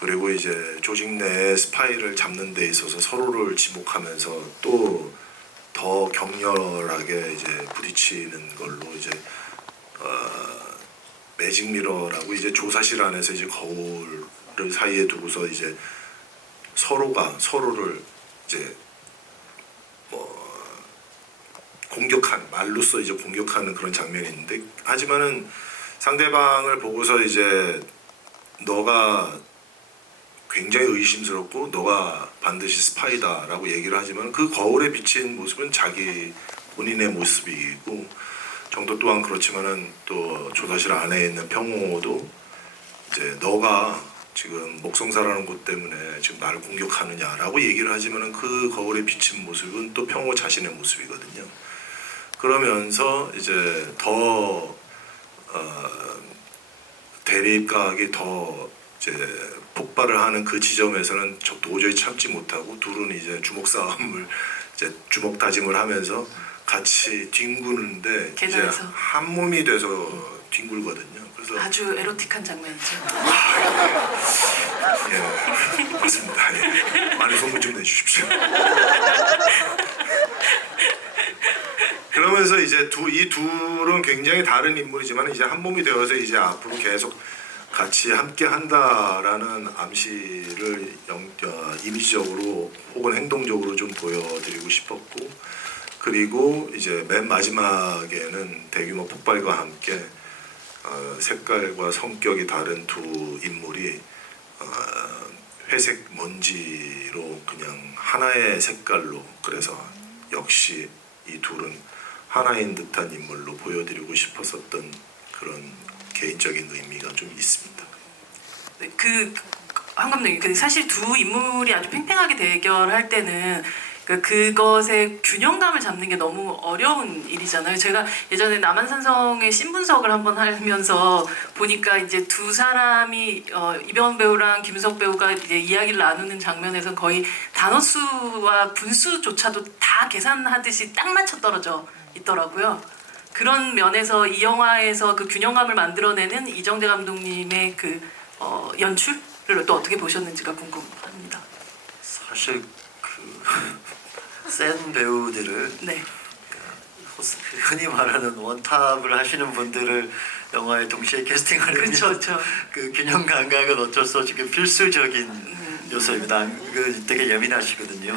그리고 이제 조직 내 스파이를 잡는 데 있어서 서로를 지목하면서 또 더 격렬하게 이제 부딪히는 걸로 이제 매직 미러라고 이제 조사실 안에서 이제 거울을 사이에 두고서 이제 서로가 서로를 이제 공격한 말로써 이제 공격하는 그런 장면이 있는데 하지만은 상대방을 보고서 이제 너가 굉장히 의심스럽고 너가 반드시 스파이다라고 얘기를 하지만 그 거울에 비친 모습은 자기 본인의 모습이고 정도 또한 그렇지만은 또 조사실 안에 있는 평호도 이제 너가 지금 목성사라는 곳 때문에 지금 나를 공격하느냐라고 얘기를 하지만은 그 거울에 비친 모습은 또 평호 자신의 모습이거든요. 그러면서 이제 더 대립각이 더 이제 폭발을 하는 그 지점에서는 저 도저히 참지 못하고 둘은 이제 주먹 싸움을 이제 주먹 다짐을 하면서 같이 뒹구는데 이제 계단에서. 한 몸이 돼서 뒹굴거든요. 그래서 아주 에로틱한 장면이죠. 예, 맞습니다. 예. 많이 소문 좀 내주십시오. 그러면서 이제 이 둘은 굉장히 다른 인물이지만 이제 한 몸이 되어서 이제 앞으로 계속 같이 함께 한다라는 암시를 이미지적으로 혹은 행동적으로 좀 보여드리고 싶었고 그리고 이제 맨 마지막에는 대규모 폭발과 함께 색깔과 성격이 다른 두 인물이 회색 먼지로 그냥 하나의 색깔로, 그래서 역시 이 둘은 하나인 듯한 인물로 보여드리고 싶었었던 그런 개인적인 의미가 좀 있습니다. 네, 한 감독님, 사실 두 인물이 아주 팽팽하게 대결할 때는 그것의 균형감을 잡는 게 너무 어려운 일이잖아요. 제가 예전에 남한산성의 신분석을 한번 하면서 보니까 이제 두 사람이 이병헌 배우랑 김은석 배우가 이제 이야기를 나누는 장면에서 거의 단어수와 분수조차도 다 계산하듯이 딱 맞춰 떨어져 있더라고요. 그런 면에서 이 영화에서 그 균형감을 만들어내는 이정재 감독님의 연출을 또 어떻게 보셨는지가 궁금합니다. 사실 센 배우들을 네. 흔히 말하는 원탑을 하시는 분들을 영화에 동시에 캐스팅하려면 그렇죠. 그 균형 감각은 어쩔 수 없이 필수적인 요소입니다. 되게 예민하시거든요.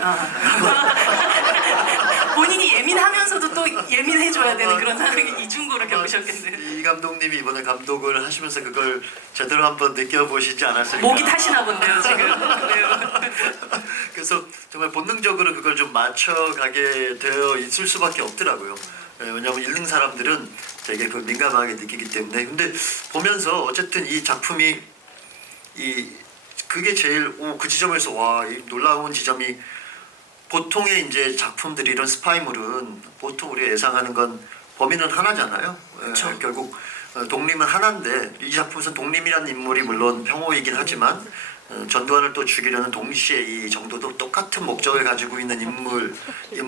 본인이 예민하면서도 또 예민해줘야 되는 그런 상황이 이중고를 겪으셨겠네요. 이 감독님이 이번에 감독을 하시면서 그걸 제대로 한번 느껴보시지 않았을까. 목이 타시나 본데요 지금. 네. 그래서 정말 본능적으로 그걸 좀 맞춰가게 되어 있을 수밖에 없더라고요. 왜냐하면 읽는 사람들은 되게 민감하게 느끼기 때문에. 근데 보면서 어쨌든 이 작품이 그게 제일 그 지점에서 이 놀라운 지점이, 보통의 이제 작품들이 이런 스파이물은 보통 우리가 예상하는 건 범인은 하나잖아요. 그쵸. 결국 독림은 하나인데 이 작품에서 독림이라는 인물이 물론 평호이긴 하지만 전두환을 또 죽이려는 동시에 이 정도도 똑같은 목적을 가지고 있는 인물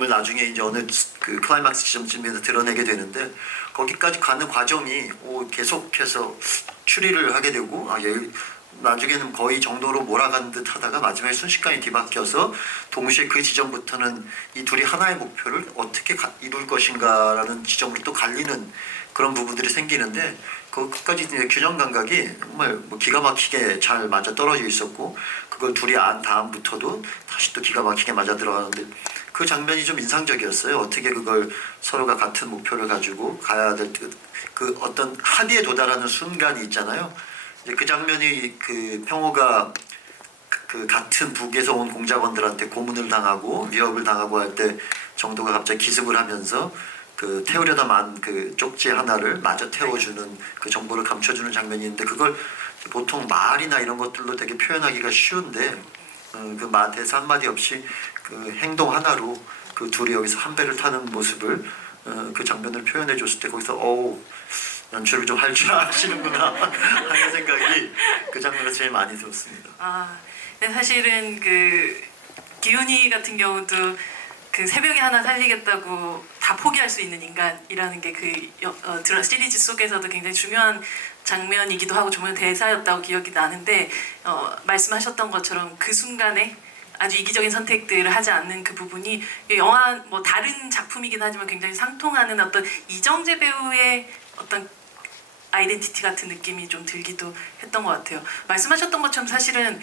나중에 이제 어느 클라이막스 지점쯤에서 드러내게 되는데, 거기까지 가는 과정이 계속해서 추리를 하게 되고 나중에는 거의 정도로 몰아간 듯 하다가 마지막에 순식간에 뒤바뀌어서 동시에 그 지점부터는 이 둘이 하나의 목표를 어떻게 이룰 것인가라는 지점으로 또 갈리는 그런 부분들이 생기는데, 그것까지 균형 감각이 정말 기가 막히게 잘 맞아 떨어져 있었고, 그걸 둘이 안 다음부터도 다시 또 기가 막히게 맞아 들어가는데, 그 장면이 좀 인상적이었어요. 어떻게 그걸 서로가 같은 목표를 가지고 가야 될 그 어떤 합의에 도달하는 순간이 있잖아요. 이제 그 장면이 평호가 같은 북에서 온 공작원들한테 고문을 당하고 위협을 당하고 할 때 정도가 갑자기 기습을 하면서 태우려다 만 쪽지 하나를 마저 태워주는 그 정보를 감춰주는 장면이 있는데, 그걸 보통 말이나 이런 것들로 되게 표현하기가 쉬운데 대사 한마디 없이 행동 하나로 둘이 여기서 한 배를 타는 모습을 그 장면을 표현해 줬을 때 거기서 연출을 좀 할 줄 아시는구나 하는 생각이 그 장면에서 제일 많이 들었습니다. 근데 사실은 기훈이 같은 경우도 새벽에 하나 살리겠다고 다 포기할 수 있는 인간이라는 게 시리즈 속에서도 굉장히 중요한 장면이기도 하고 중요한 대사였다고 기억이 나는데, 말씀하셨던 것처럼 그 순간에 아주 이기적인 선택들을 하지 않는 그 부분이 영화 다른 작품이긴 하지만 굉장히 상통하는 어떤 이정재 배우의 어떤 아이덴티티 같은 느낌이 좀 들기도 했던 것 같아요. 말씀하셨던 것처럼 사실은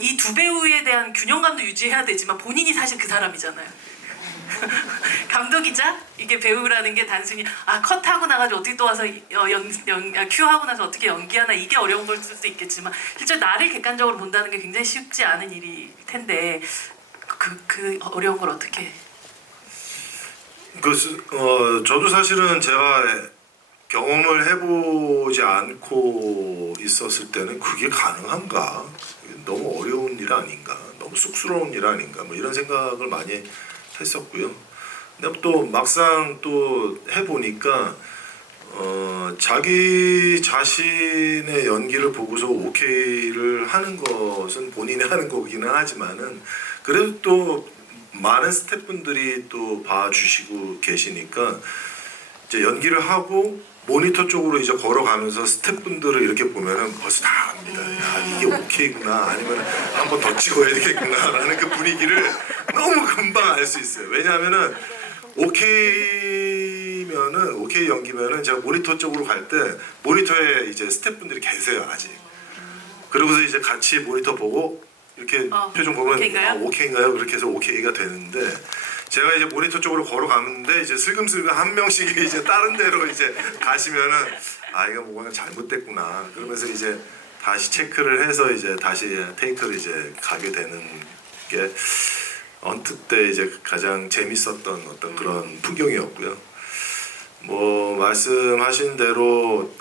이 두 배우에 대한 균형감도 유지해야 되지만 본인이 사실 그 사람이잖아요. 감독이자 이게 배우라는 게 단순히 컷하고 나가지고 어떻게 또 와서 큐하고 나서 어떻게 연기하나, 이게 어려운 걸 수도 있겠지만 실제 나를 객관적으로 본다는 게 굉장히 쉽지 않은 일일 텐데 그 어려운 걸 어떻게? 저도 사실은 제가 경험을 해보지 않고 있었을 때는 그게 가능한가? 너무 어려운 일 아닌가? 너무 쑥스러운 일 아닌가? 이런 생각을 많이 했었고요. 근데 또 막상 또 해보니까 자기 자신의 연기를 보고서 오케이를 하는 것은 본인이 하는 거기는 하지만은, 그래도 또 많은 스태프분들이 또 봐주시고 계시니까 이제 연기를 하고 모니터 쪽으로 이제 걸어가면서 스태프분들을 이렇게 보면은 벌써 다 압니다. 이게 오케이구나, 아니면 한 번 더 찍어야 되겠구나라는 그 분위기를 너무 금방 알 수 있어요. 왜냐하면은 오케이 연기면은 제가 모니터 쪽으로 갈 때 모니터에 이제 스태프분들이 계세요 아직. 그러고서 이제 같이 모니터 보고 이렇게 표정 보면 오케이인가요? 오케이인가요? 그렇게 해서 오케이가 되는데, 제가 이제 모니터 쪽으로 걸어가는데 이제 슬금슬금 한 명씩 이제 다른 데로 이제 가시면은 아 이거 뭔가 잘못됐구나 그러면서 이제 다시 체크를 해서 이제 다시 테이크를 이제 가게 되는 게 언뜻 때 이제 가장 재밌었던 어떤 그런 풍경이었고요. 뭐 말씀하신 대로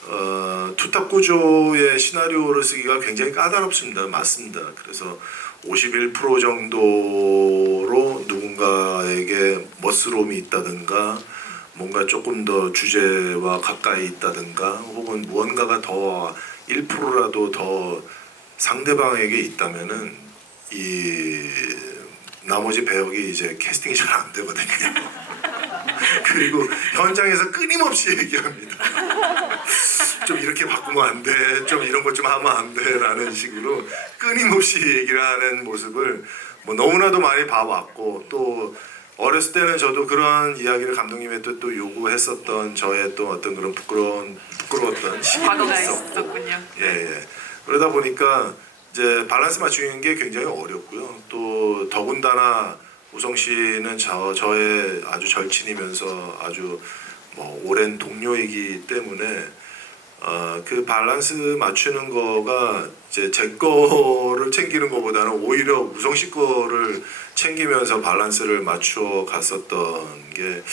투탑 구조의 시나리오를 쓰기가 굉장히 까다롭습니다. 맞습니다. 그래서 51% 정도로 누군가에게 멋스러움이 있다든가 뭔가 조금 더 주제와 가까이 있다든가 혹은 무언가가 더 1%라도 더 상대방에게 있다면은 이 나머지 배역이 이제 캐스팅이 잘 안 되거든요. 그리고 현장에서 끊임없이 얘기합니다. 좀 이렇게 바꾸면 안 돼, 좀 이런 것 좀 하면 안 돼라는 식으로 끊임없이 얘기를 하는 모습을 뭐 너무나도 많이 봐왔고 또 어렸을 때는 저도 그런 이야기를 감독님한테 또 요구했었던 저의 또 어떤 그런 부끄러웠던 시기가 과거가 있었고 있었군요. 예. 그러다 보니까 이제 밸런스 맞추는 게 굉장히 어렵고요. 또 더군다나 우성 씨는 저의 아주 절친이면서 아주 뭐 오랜 동료이기 때문에 그 밸런스 맞추는 거가 이제 제 거를 챙기는 것보다는 오히려 우성 씨 거를 챙기면서 밸런스를 맞추어 갔었던 게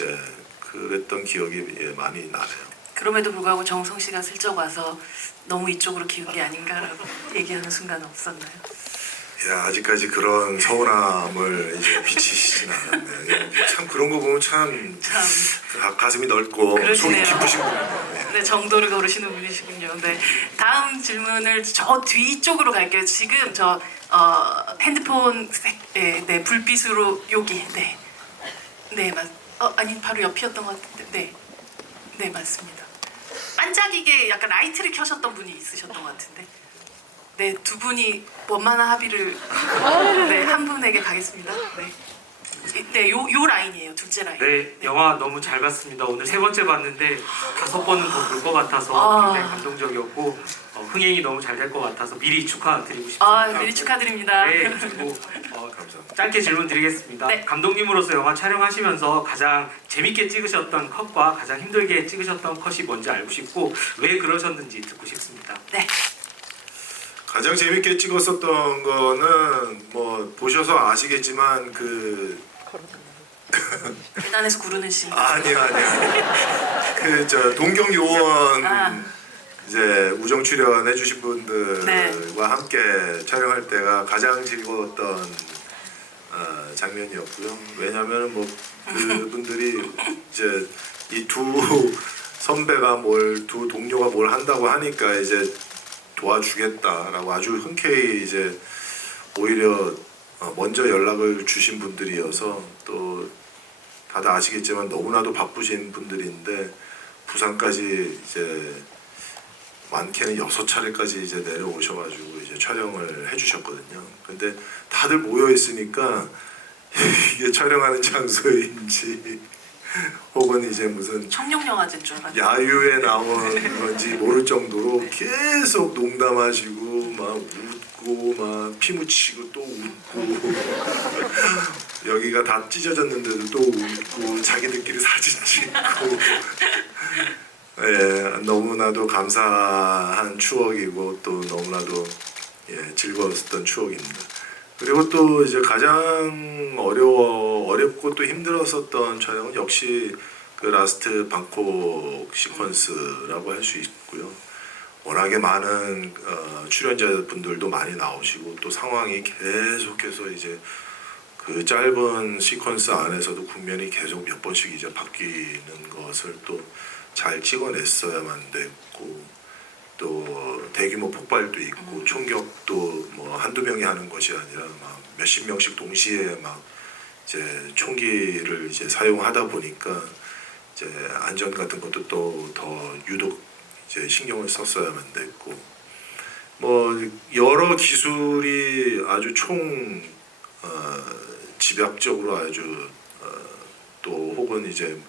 예, 그랬던 기억이 예, 많이 나네요. 그럼에도 불구하고 정우성 씨가 슬쩍 와서 너무 이쪽으로 기운 게 아닌가라고 얘기하는 순간 없었나요? 야, 아직까지 그런 서운함을 이제 비치시진 않았네요. 예, 참 그런 거 보면 참 가슴이 넓고 속이 그러시네요. 깊으신 분이에요. 예. 네, 정도를 거르시는 분이시군요. 네, 다음 질문을 저 뒤쪽으로 갈게요. 지금 저 핸드폰 네, 불빛으로 여기 네 아니 바로 옆이었던 것 같은데 네 맞습니다. 반짝이게 약간 라이트를 켜셨던 분이 있으셨던 것 같은데 네, 두 분이 원만한 합의를 네, 한 분에게 가겠습니다. 네, 요 라인이에요. 둘째 라인. 네, 영화 너무 잘 봤습니다. 오늘 세 번째 봤는데 5번은 더 볼 것 같아서 굉장히 감동적이었고 흥행이 너무 잘 될 것 같아서 미리 축하드리고 싶습니다. 미리 축하드립니다. 네, 그리고 감사합니다. 짧게 질문 드리겠습니다. 네. 감독님으로서 영화 촬영하시면서 가장 재밌게 찍으셨던 컷과 가장 힘들게 찍으셨던 컷이 뭔지 알고 싶고 왜 그러셨는지 듣고 싶습니다. 네. 가장 재밌게 찍었었던 거는 뭐 보셔서 아시겠지만 그 계단에서 구르는 씬. 아니요. 그 저 동경 요원 이제 우정 출연해 주신 분들과 네. 함께 촬영할 때가 가장 즐거웠던 장면이었고요. 왜냐하면 뭐 그분들이 이제 이 두 선배가 두 동료가 뭘 한다고 하니까 이제 도와주겠다라고 아주 흔쾌히 이제 오히려 먼저 연락을 주신 분들이어서 또 다들 아시겠지만 너무나도 바쁘신 분들인데 부산까지 이제 많게는 6차례까지 이제 내려오셔가지고 이제 촬영을 해주셨거든요. 근데 다들 모여 있으니까 이게 촬영하는 장소인지 혹은 이제 무슨 청룡영화제인 줄 알았는데. 야유에 나온 건지 모를 정도로 계속 농담하시고 막 웃고 막 피 묻히고 또 웃고 여기가 다 찢어졌는데도 또 웃고 자기들끼리 사진 찍고 예, 너무나도 감사한 추억이고 또 너무나도 예, 즐거웠던 추억입니다. 그리고 또 이제 가장 어렵고 또 힘들었었던 촬영은 역시 그 라스트 방콕 시퀀스라고 할 수 있고요. 워낙에 많은 출연자분들도 많이 나오시고 또 상황이 계속해서 이제 그 짧은 시퀀스 안에서도 국면이 계속 몇 번씩 이제 바뀌는 것을 또 잘 찍어냈어야만 됐고 또 대규모 폭발도 있고 총격도 뭐 한두 명이 하는 것이 아니라 막 몇십 명씩 동시에 막 이제 총기를 이제 사용하다 보니까 이제 안전 같은 것도 또 더 유독 이제 신경을 썼어야만 됐고 뭐 여러 기술이 아주 집약적으로 아주 또 혹은 이제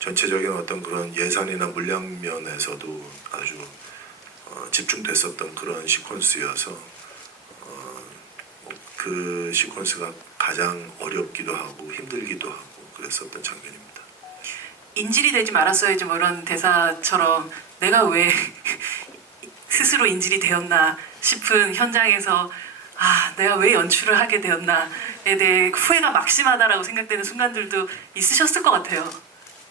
전체적인 어떤 그런 예산이나 물량 면에서도 아주 집중됐었던 그런 시퀀스여서 그 시퀀스가 가장 어렵기도 하고 힘들기도 하고 그랬었던 장면입니다. 인질이 되지 말았어야지 뭐 이런 대사처럼 내가 왜 스스로 인질이 되었나 싶은 현장에서 아 내가 왜 연출을 하게 되었나에 대해 후회가 막심하다라고 생각되는 순간들도 있으셨을 것 같아요.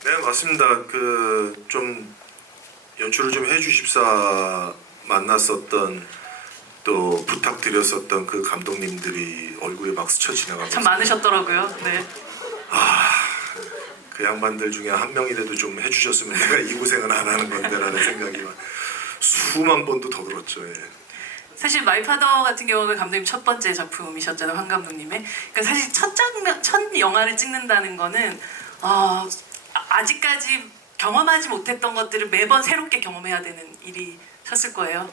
네 맞습니다. 그 좀 연출을 좀 해주십사 만났었던 또 부탁드렸었던 그 감독님들이 얼굴에 막 스쳐 지나가고 참 많으셨더라고요. 네. 그 양반들 중에 한 명이라도 좀 해주셨으면 내가 이 고생은 안 하는 건데라는 생각이 막 수만 번도 더 들었죠. 예. 사실 마이파더 같은 경우는 감독님 첫 번째 작품이셨잖아요, 황 감독님의. 그러니까 사실 첫 영화를 찍는다는 거는 아직까지 경험하지 못했던 것들을 매번 새롭게 경험해야 되는 일이셨을 거예요.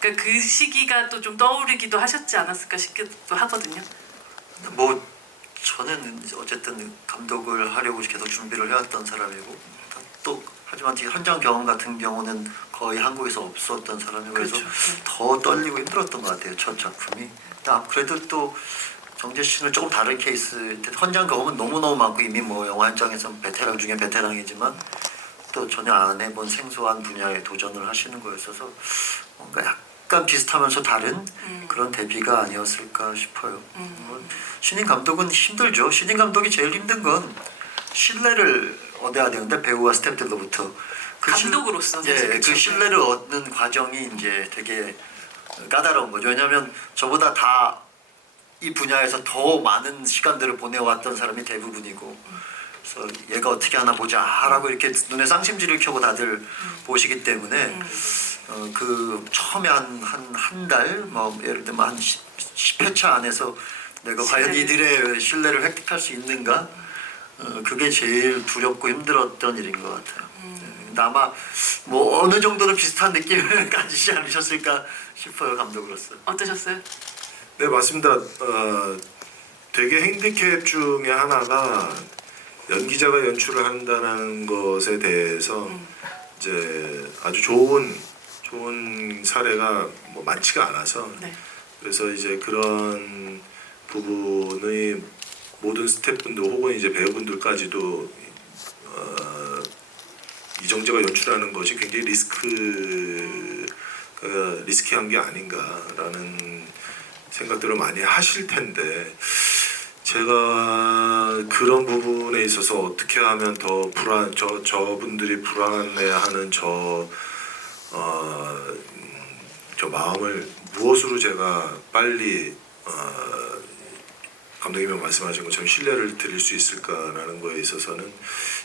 그러니까 그 시기가 또 좀 떠오르기도 하셨지 않았을까 싶기도 하거든요. 뭐 저는 어쨌든 감독을 하려고 계속 준비를 해왔던 사람이고 또 하지만 현장 경험 같은 경우는 거의 한국에서 없었던 사람이고 그래서 그렇죠. 더 떨리고 힘들었던 것 같아요. 첫 작품이. 그래도 또 정재 씨는 조금 다른 케이스. 현장 경험은 너무너무 많고 이미 뭐 영화 현장에서 베테랑 중에 베테랑이지만 또 전혀 안 해본 생소한 분야에 도전을 하시는 거였어서 뭔가 약간 비슷하면서 다른 그런 데뷔가 아니었을까 싶어요. 신인 감독은 힘들죠. 신인 감독이 제일 힘든 건 신뢰를 얻어야 되는데 배우와 스태프들로부터 감독으로서 사실 그 그쵸. 신뢰를 얻는 과정이 이제 되게 까다로운 거죠. 왜냐하면 저보다 다 이 분야에서 더 많은 시간들을 보내왔던 사람이 대부분이고 그래서 얘가 어떻게 하나 보자라고 이렇게 눈에 쌍심지를 켜고 다들 보시기 때문에 그 처음에 한 달 뭐 예를 들면 한 10회차 안에서 내가 과연 이들의 신뢰를 획득할 수 있는가 그게 제일 두렵고 힘들었던 일인 것 같아요. 근데 아마 뭐 어느 정도는 비슷한 느낌을 가지지 않으셨을까 싶어요 감독으로서. 어떠셨어요? 네 맞습니다. 되게 핸디캡 중에 하나가 연기자가 연출을 한다는 것에 대해서 이제 아주 좋은 사례가 뭐 많지가 않아서 네. 그래서 이제 그런 부분의 모든 스태프분들 혹은 이제 배우분들까지도 이정재가 연출하는 것이 굉장히 리스키한 게 아닌가라는 생각들을 많이 하실 텐데 제가 그런 부분에 있어서 어떻게 하면 더 저분들이 불안해하는 저 마음을 무엇으로 제가 빨리 감독님이 말씀하신 것처럼 신뢰를 드릴 수 있을까라는 거에 있어서는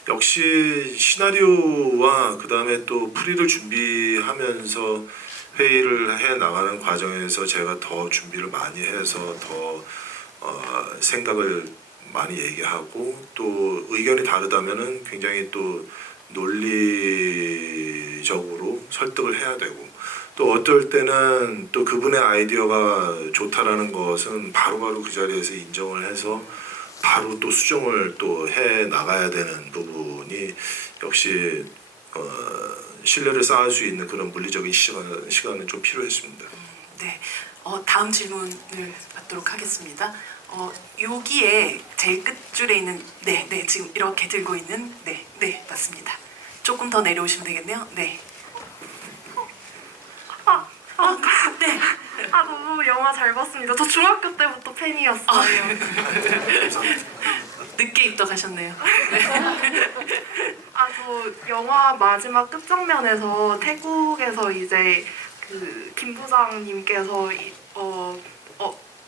역시 시나리오와 그 다음에 또 풀이를 준비하면서 회의를 해 나가는 과정에서 제가 더 준비를 많이 해서 더 생각을 많이 얘기하고 또 의견이 다르다면은 굉장히 또 논리적으로 설득을 해야 되고 또 어떨 때는 또 그분의 아이디어가 좋다라는 것은 바로바로 그 자리에서 인정을 해서 바로 또 수정을 또 해 나가야 되는 부분이 역시 신뢰를 쌓을 수 있는 그런 물리적인 시간은 좀 필요했습니다. 네. 다음 질문을 받도록 하겠습니다. 여기에 제일 끝줄에 있는 네 지금 이렇게 들고 있는 네 맞습니다. 조금 더 내려오시면 되겠네요. 네. 네. 너무 영화 잘 봤습니다. 저 중학교 때부터 팬이었어요. 늦게 입덕하셨네요. 저 영화 마지막 끝장면에서 태국에서 이제 그 김 부장님께서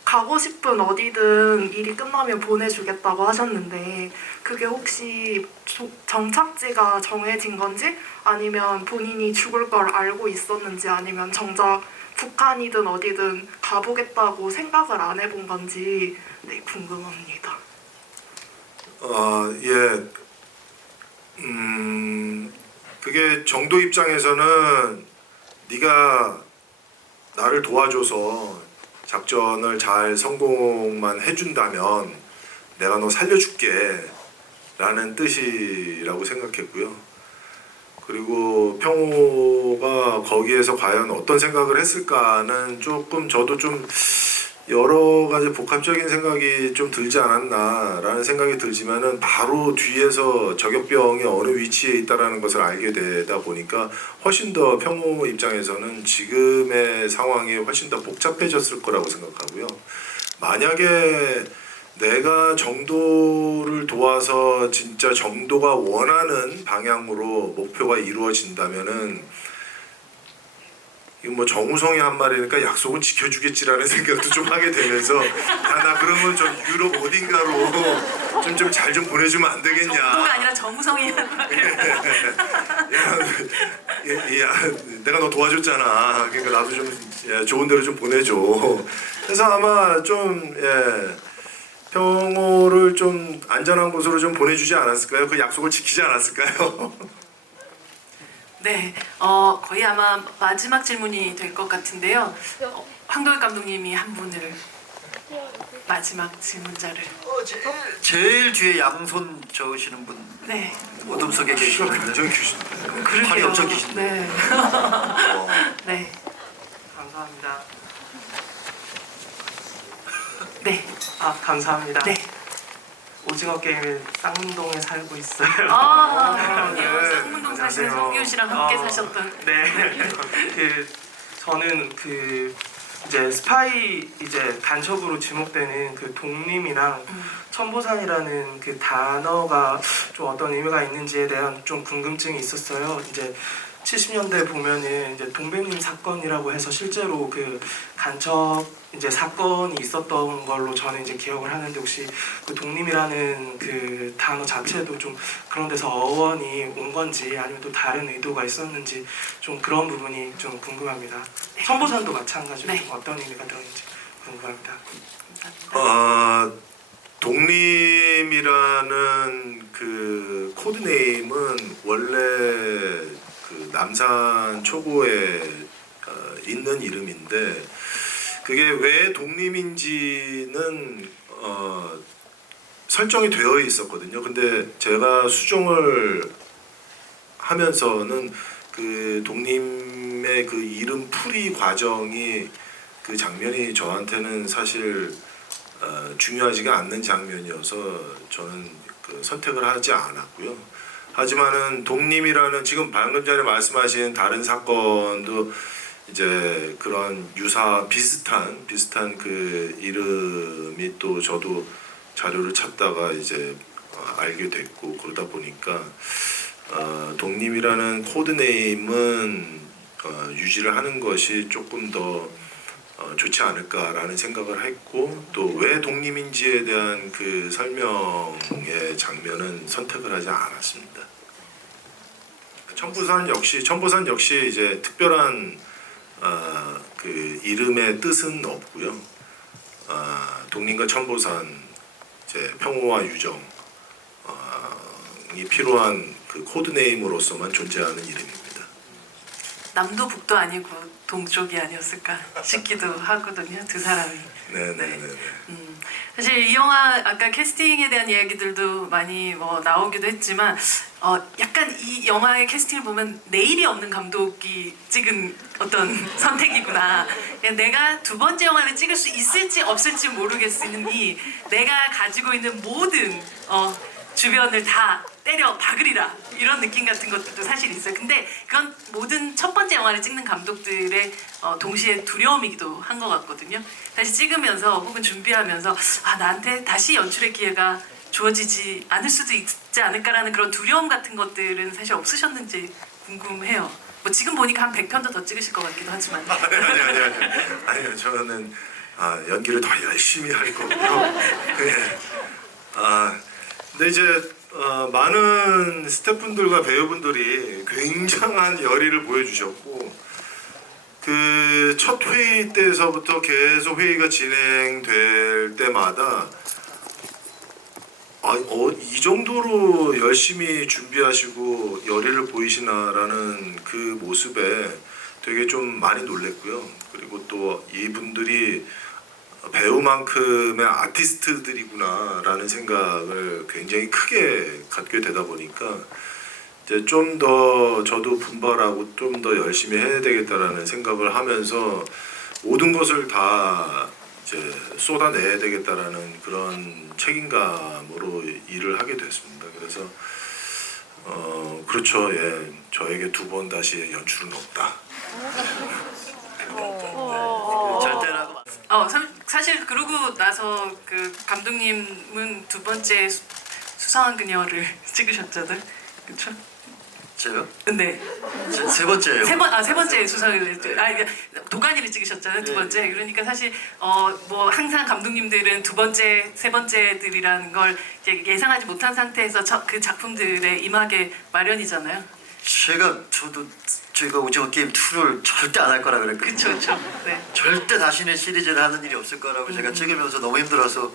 가고 싶은 어디든 일이 끝나면 보내주겠다고 하셨는데 그게 혹시 정착지가 정해진 건지 아니면 본인이 죽을 걸 알고 있었는지 아니면 정작 북한이든 어디든 가보겠다고 생각을 안 해본 건지 궁금합니다. 예. 그게 정도 입장에서는 네가 나를 도와줘서 작전을 잘 성공만 해준다면 내가 너 살려줄게 라는 뜻이라고 생각했고요. 그리고 평호가 거기에서 과연 어떤 생각을 했을까는 조금 저도 좀 여러 가지 복합적인 생각이 좀 들지 않았나라는 생각이 들지만은 바로 뒤에서 저격병이 어느 위치에 있다라는 것을 알게 되다 보니까 훨씬 더 평호 입장에서는 지금의 상황이 훨씬 더 복잡해졌을 거라고 생각하고요. 만약에 내가 정도를 도와서 진짜 정도가 원하는 방향으로 목표가 이루어진다면은 이거 뭐 정우성이 한 말이니까 약속은 지켜주겠지라는 생각도 좀 하게 되면서 야, 나 그러면 저 유럽 어딘가로 좀 잘 좀 보내주면 안 되겠냐. 정도가 아니라 정우성이라는 야, 내가 너 도와줬잖아. 그러니까 나도 좀 좋은 데로 좀 보내줘. 그래서 아마 좀 평호를 좀 안전한 곳으로 좀 보내주지 않았을까요? 그 약속을 지키지 않았을까요? 네, 거의 아마 마지막 질문이 될 것 같은데요. 황도익 감독님이 한 분을 마지막 질문자를. 제일 뒤에 양손 저으시는 분 네. 어둠 속에 계시는 분. 굉장히 귀신데. 그러게요. 팔이 엄청 기신데. 네. 네. 감사합니다. 네. 감사합니다. 네. 오징어 게임의 쌍문동에 살고 있어요. 상문동 사시는 성규 씨랑 함께 사셨던. 네. 저는 이제 스파이 이제 간첩으로 지목되는 그 독림이랑 천보산이라는 그 단어가 좀 어떤 의미가 있는지에 대한 좀 궁금증이 있었어요. 이제 70년대 보면은 이제 동백님 사건이라고 해서 실제로 그 간첩 이제 사건이 있었던 걸로 저는 이제 기억을 하는데 혹시 그 독림이라는 그 단어 자체도 좀 그런 데서 어원이 온 건지 아니면 또 다른 의도가 있었는지 좀 그런 부분이 좀 궁금합니다. 천보산도 마찬가지로 네. 좀 어떤 의미가 들었는지 궁금합니다. 독림이라는 그 코드네임은 원래 그 남산 초고에 있는 이름인데 그게 왜 독림인지는 설정이 되어 있었거든요. 근데 제가 수정을 하면서는 그 독림의 그 이름 풀이 과정이 그 장면이 저한테는 사실 중요하지가 않는 장면이어서 저는 그 선택을 하지 않았고요. 하지만은 독림이라는 지금 방금 전에 말씀하신 다른 사건도 이제 그런 비슷한 그 이름이 또 저도 자료를 찾다가 이제 알게 됐고 그러다 보니까 독림이라는 코드네임은 유지를 하는 것이 조금 더 좋지 않을까라는 생각을 했고 또 왜 독림인지에 대한 그 설명의 장면은 선택을 하지 않았습니다. 천보산 역시 이제 특별한 그 이름의 뜻은 없고요. 독림과 천보산 이제 평호와 유정이 필요한 그 코드네임으로서만 존재하는 이름입니다. 남도 북도 아니고 동쪽이 아니었을까 싶기도 하거든요. 두 사람이. 네네네. 사실 이 영화 아까 캐스팅에 대한 이야기들도 많이 뭐 나오기도 했지만 약간 이 영화의 캐스팅을 보면 내일이 없는 감독이 찍은 어떤 선택이구나. 내가 두 번째 영화를 찍을 수 있을지 없을지 모르겠으니 내가 가지고 있는 모든 주변을 다 때려 박으리라 이런 느낌 같은 것들도 사실 있어요. 근데 그건 모든 첫 번째 영화를 찍는 감독들의 동시에 두려움이기도 한 것 같거든요. 다시 찍으면서 혹은 준비하면서 나한테 다시 연출의 기회가 주어지지 않을 수도 있지 않을까라는 그런 두려움 같은 것들은 사실 없으셨는지 궁금해요. 뭐 지금 보니까 한 100편도 더 찍으실 것 같기도 하지만. 아니요. 저는 연기를 더 열심히 할 거고요. 네. 근데 이제 많은 스태프분들과 배우분들이 굉장한 열의를 보여주셨고 그 첫 회의 때서부터 계속 회의가 진행될 때마다 이 정도로 열심히 준비하시고 열의를 보이시나라는 그 모습에 되게 좀 많이 놀랬고요. 그리고 또 이분들이 배우만큼의 아티스트들이구나라는 생각을 굉장히 크게 갖게 되다 보니까 이제 좀 더 저도 분발하고 좀 더 열심히 해야 되겠다라는 생각을 하면서 모든 것을 다 이제 쏟아내야 되겠다라는 그런 책임감으로 일을 하게 됐습니다. 그래서 그렇죠. 예, 저에게 두 번 다시 연출은 없다. 절대라고. 사실 그러고 나서 그 감독님은 두 번째 수상한 그녀를 찍으셨잖아요. 그렇죠? 저요? 네. 세 번째예요. 세 번째 수상을 도가니를 찍으셨잖아요. 두 번째. 그러니까 사실 뭐 항상 감독님들은 두 번째, 세 번째들이라는 걸 이제 예상하지 못한 상태에서 그 작품들에 임하게 마련이잖아요. 저희가 오징어 게임 2를 절대 안 할 거라 그랬거든요. 그렇죠. 네. 절대 다시는 시리즈를 하는 일이 없을 거라고 제가 찍으면서 너무 힘들어서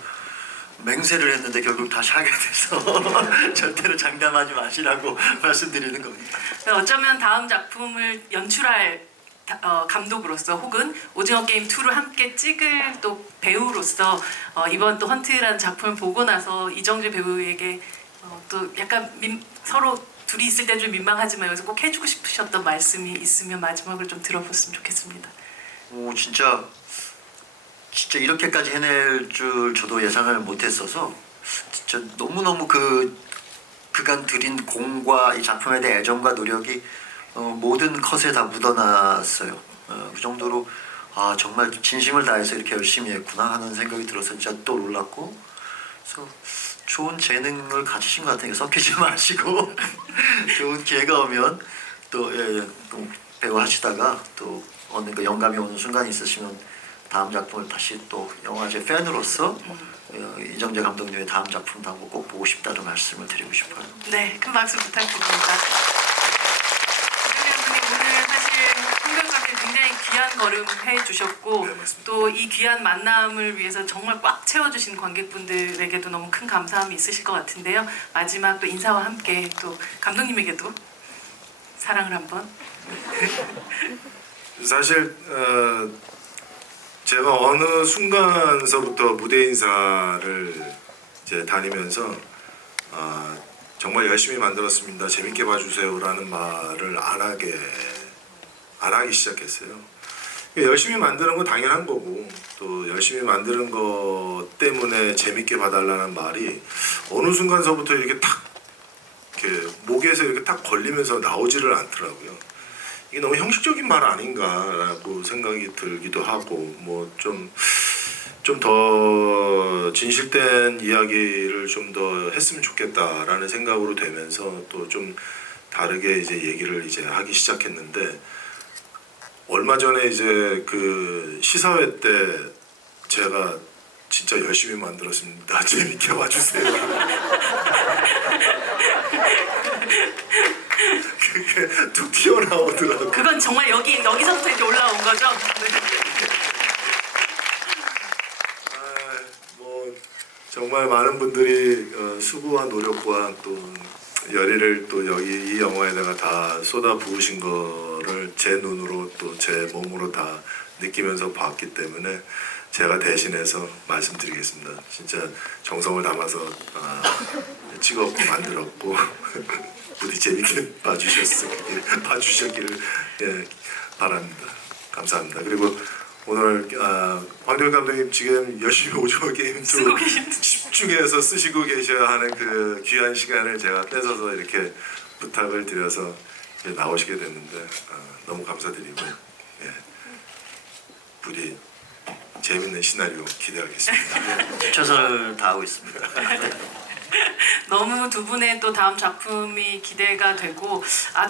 맹세를 했는데 결국 다시 하게 돼서 절대로 장담하지 마시라고 말씀드리는 겁니다. 어쩌면 다음 작품을 연출할 감독으로서 혹은 오징어 게임 2를 함께 찍을 또 배우로서 이번 또 헌트라는 작품을 보고 나서 이정재 배우에게 또 약간 서로 둘이 있을 때 좀 민망하지만 여기서 꼭 해주고 싶으셨던 말씀이 있으면 마지막으로 좀 들어봤으면 좋겠습니다. 오 진짜 이렇게까지 해낼 줄 저도 예상을 못했어서 진짜 너무너무 그간 들인 공과 이 작품에 대한 애정과 노력이 모든 컷에 다 묻어났어요. 그 정도로 아 정말 진심을 다해서 이렇게 열심히 했구나 하는 생각이 들어서 진짜 또 놀랐고, 그래서 좋은 재능을 가지신 것 같아요. 섞이지 마시고 좋은 기회가 오면 또 배우 하시다가 또 어느 그 영감이 오는 순간이 있으시면 다음 작품을 다시 또 영화제 팬으로서 이정재 감독님의 다음 작품도 한번 꼭 보고 싶다는 말씀을 드리고 싶어요. 네, 큰 박수 부탁드립니다. 이정재 감독님 오늘 사실 홍병감님 굉장히 귀한 걸음 해주셨고 네, 맞습니다. 또 이 귀한 만남을 위해서 정말 꽉 채워주신 관객분들에게도 너무 큰 감사함이 있으실 것 같은데요. 마지막 또 인사와 함께 또 감독님에게도 사랑을 한번. 사실 제가 어느 순간서부터 무대 인사를 이제 다니면서 정말 열심히 만들었습니다. 재밌게 봐주세요라는 말을 안 하기 시작했어요. 열심히 만드는 건 당연한 거고 또 열심히 만드는 것 때문에 재밌게 봐달라는 말이 어느 순간서부터 이렇게 목에서 이렇게 탁 걸리면서 나오지를 않더라고요. 이게 너무 형식적인 말 아닌가라고 생각이 들기도 하고 뭐 좀 더 진실된 이야기를 좀 더 했으면 좋겠다라는 생각으로 되면서 또 좀 다르게 이제 얘기를 이제 하기 시작했는데, 얼마 전에 이제 그 시사회 때 제가 진짜 열심히 만들었습니다. 재밌게 봐주세요. 그게 툭 튀어나오더라고요. 그건 정말 여기서부터 이제 올라온 거죠? 뭐 정말 많은 분들이 수고와 노력과 또 열의를 또 여기 이 영화에다가 다 쏟아 부으신 거를 제 눈으로 또 제 몸으로 다 느끼면서 봤기 때문에 제가 대신해서 말씀드리겠습니다. 진짜 정성을 담아서 찍었고 만들었고 부디 재밌게 봐주셨기를 바랍니다. 감사합니다. 그리고 오늘 황도현 감독님 지금 열심히 오징어 게임 쓰고 계신데. 집중해서 쓰시고 계셔야 하는 그 귀한 시간을 제가 뺏어서 이렇게 부탁을 드려서 나오시게 됐는데 너무 감사드리고 부디 재밌는 시나리오 기대하겠습니다. 최선을 다하고 있습니다. 너무 두 분의 또 다음 작품이 기대가 되고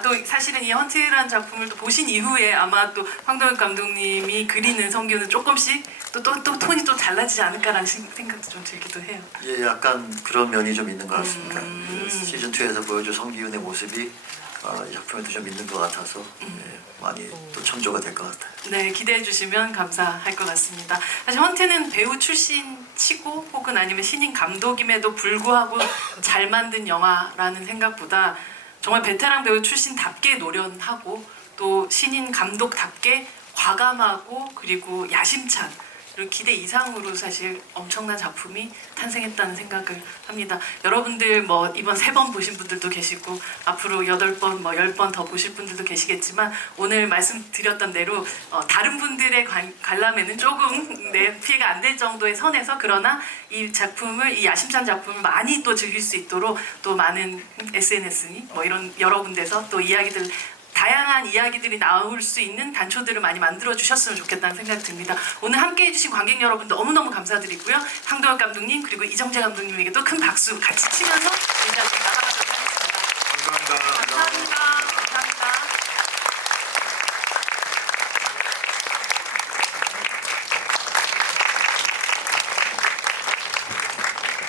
또 사실은 이 헌트라는 작품을 또 보신 이후에 아마 또 황도현 감독님이 그리는 성규는 조금씩 또 톤이 또 달라지지 않을까라는 생각도 좀 들기도 해요. 예, 약간 그런 면이 좀 있는 것 같습니다. 시즌 2에서 보여준 성기훈의 모습이 이 작품에도 좀 있는 것 같아서 많이 또 첨조가 될 것 같아요. 네, 기대해 주시면 감사할 것 같습니다. 사실 헌트는 배우 출신치고 혹은 아니면 신인 감독임에도 불구하고 잘 만든 영화라는 생각보다 정말 베테랑 배우 출신답게 노련하고 또 신인 감독답게 과감하고 그리고 야심찬 그리고 기대 이상으로 사실 엄청난 작품이 탄생했다는 생각을 합니다. 여러분들 뭐 이번 3번 보신 분들도 계시고 앞으로 8번, 뭐 10번 더 보실 분들도 계시겠지만 오늘 말씀드렸던 대로 다른 분들의 관람에는 조금 피해가 안 될 정도의 선에서 그러나 이 작품을 이 야심찬 작품을 많이 또 즐길 수 있도록 또 많은 SNS니 뭐 이런 여러 군데서 또 이야기들 다양한 이야기들이 나올 수 있는 단초들을 많이 만들어 주셨으면 좋겠다는 생각이 듭니다. 오늘 함께 해주신 관객 여러분 너무너무 감사드리고요. 황도혁 감독님 그리고 이정재 감독님에게도 큰 박수 같이 치면서 인사드립니다.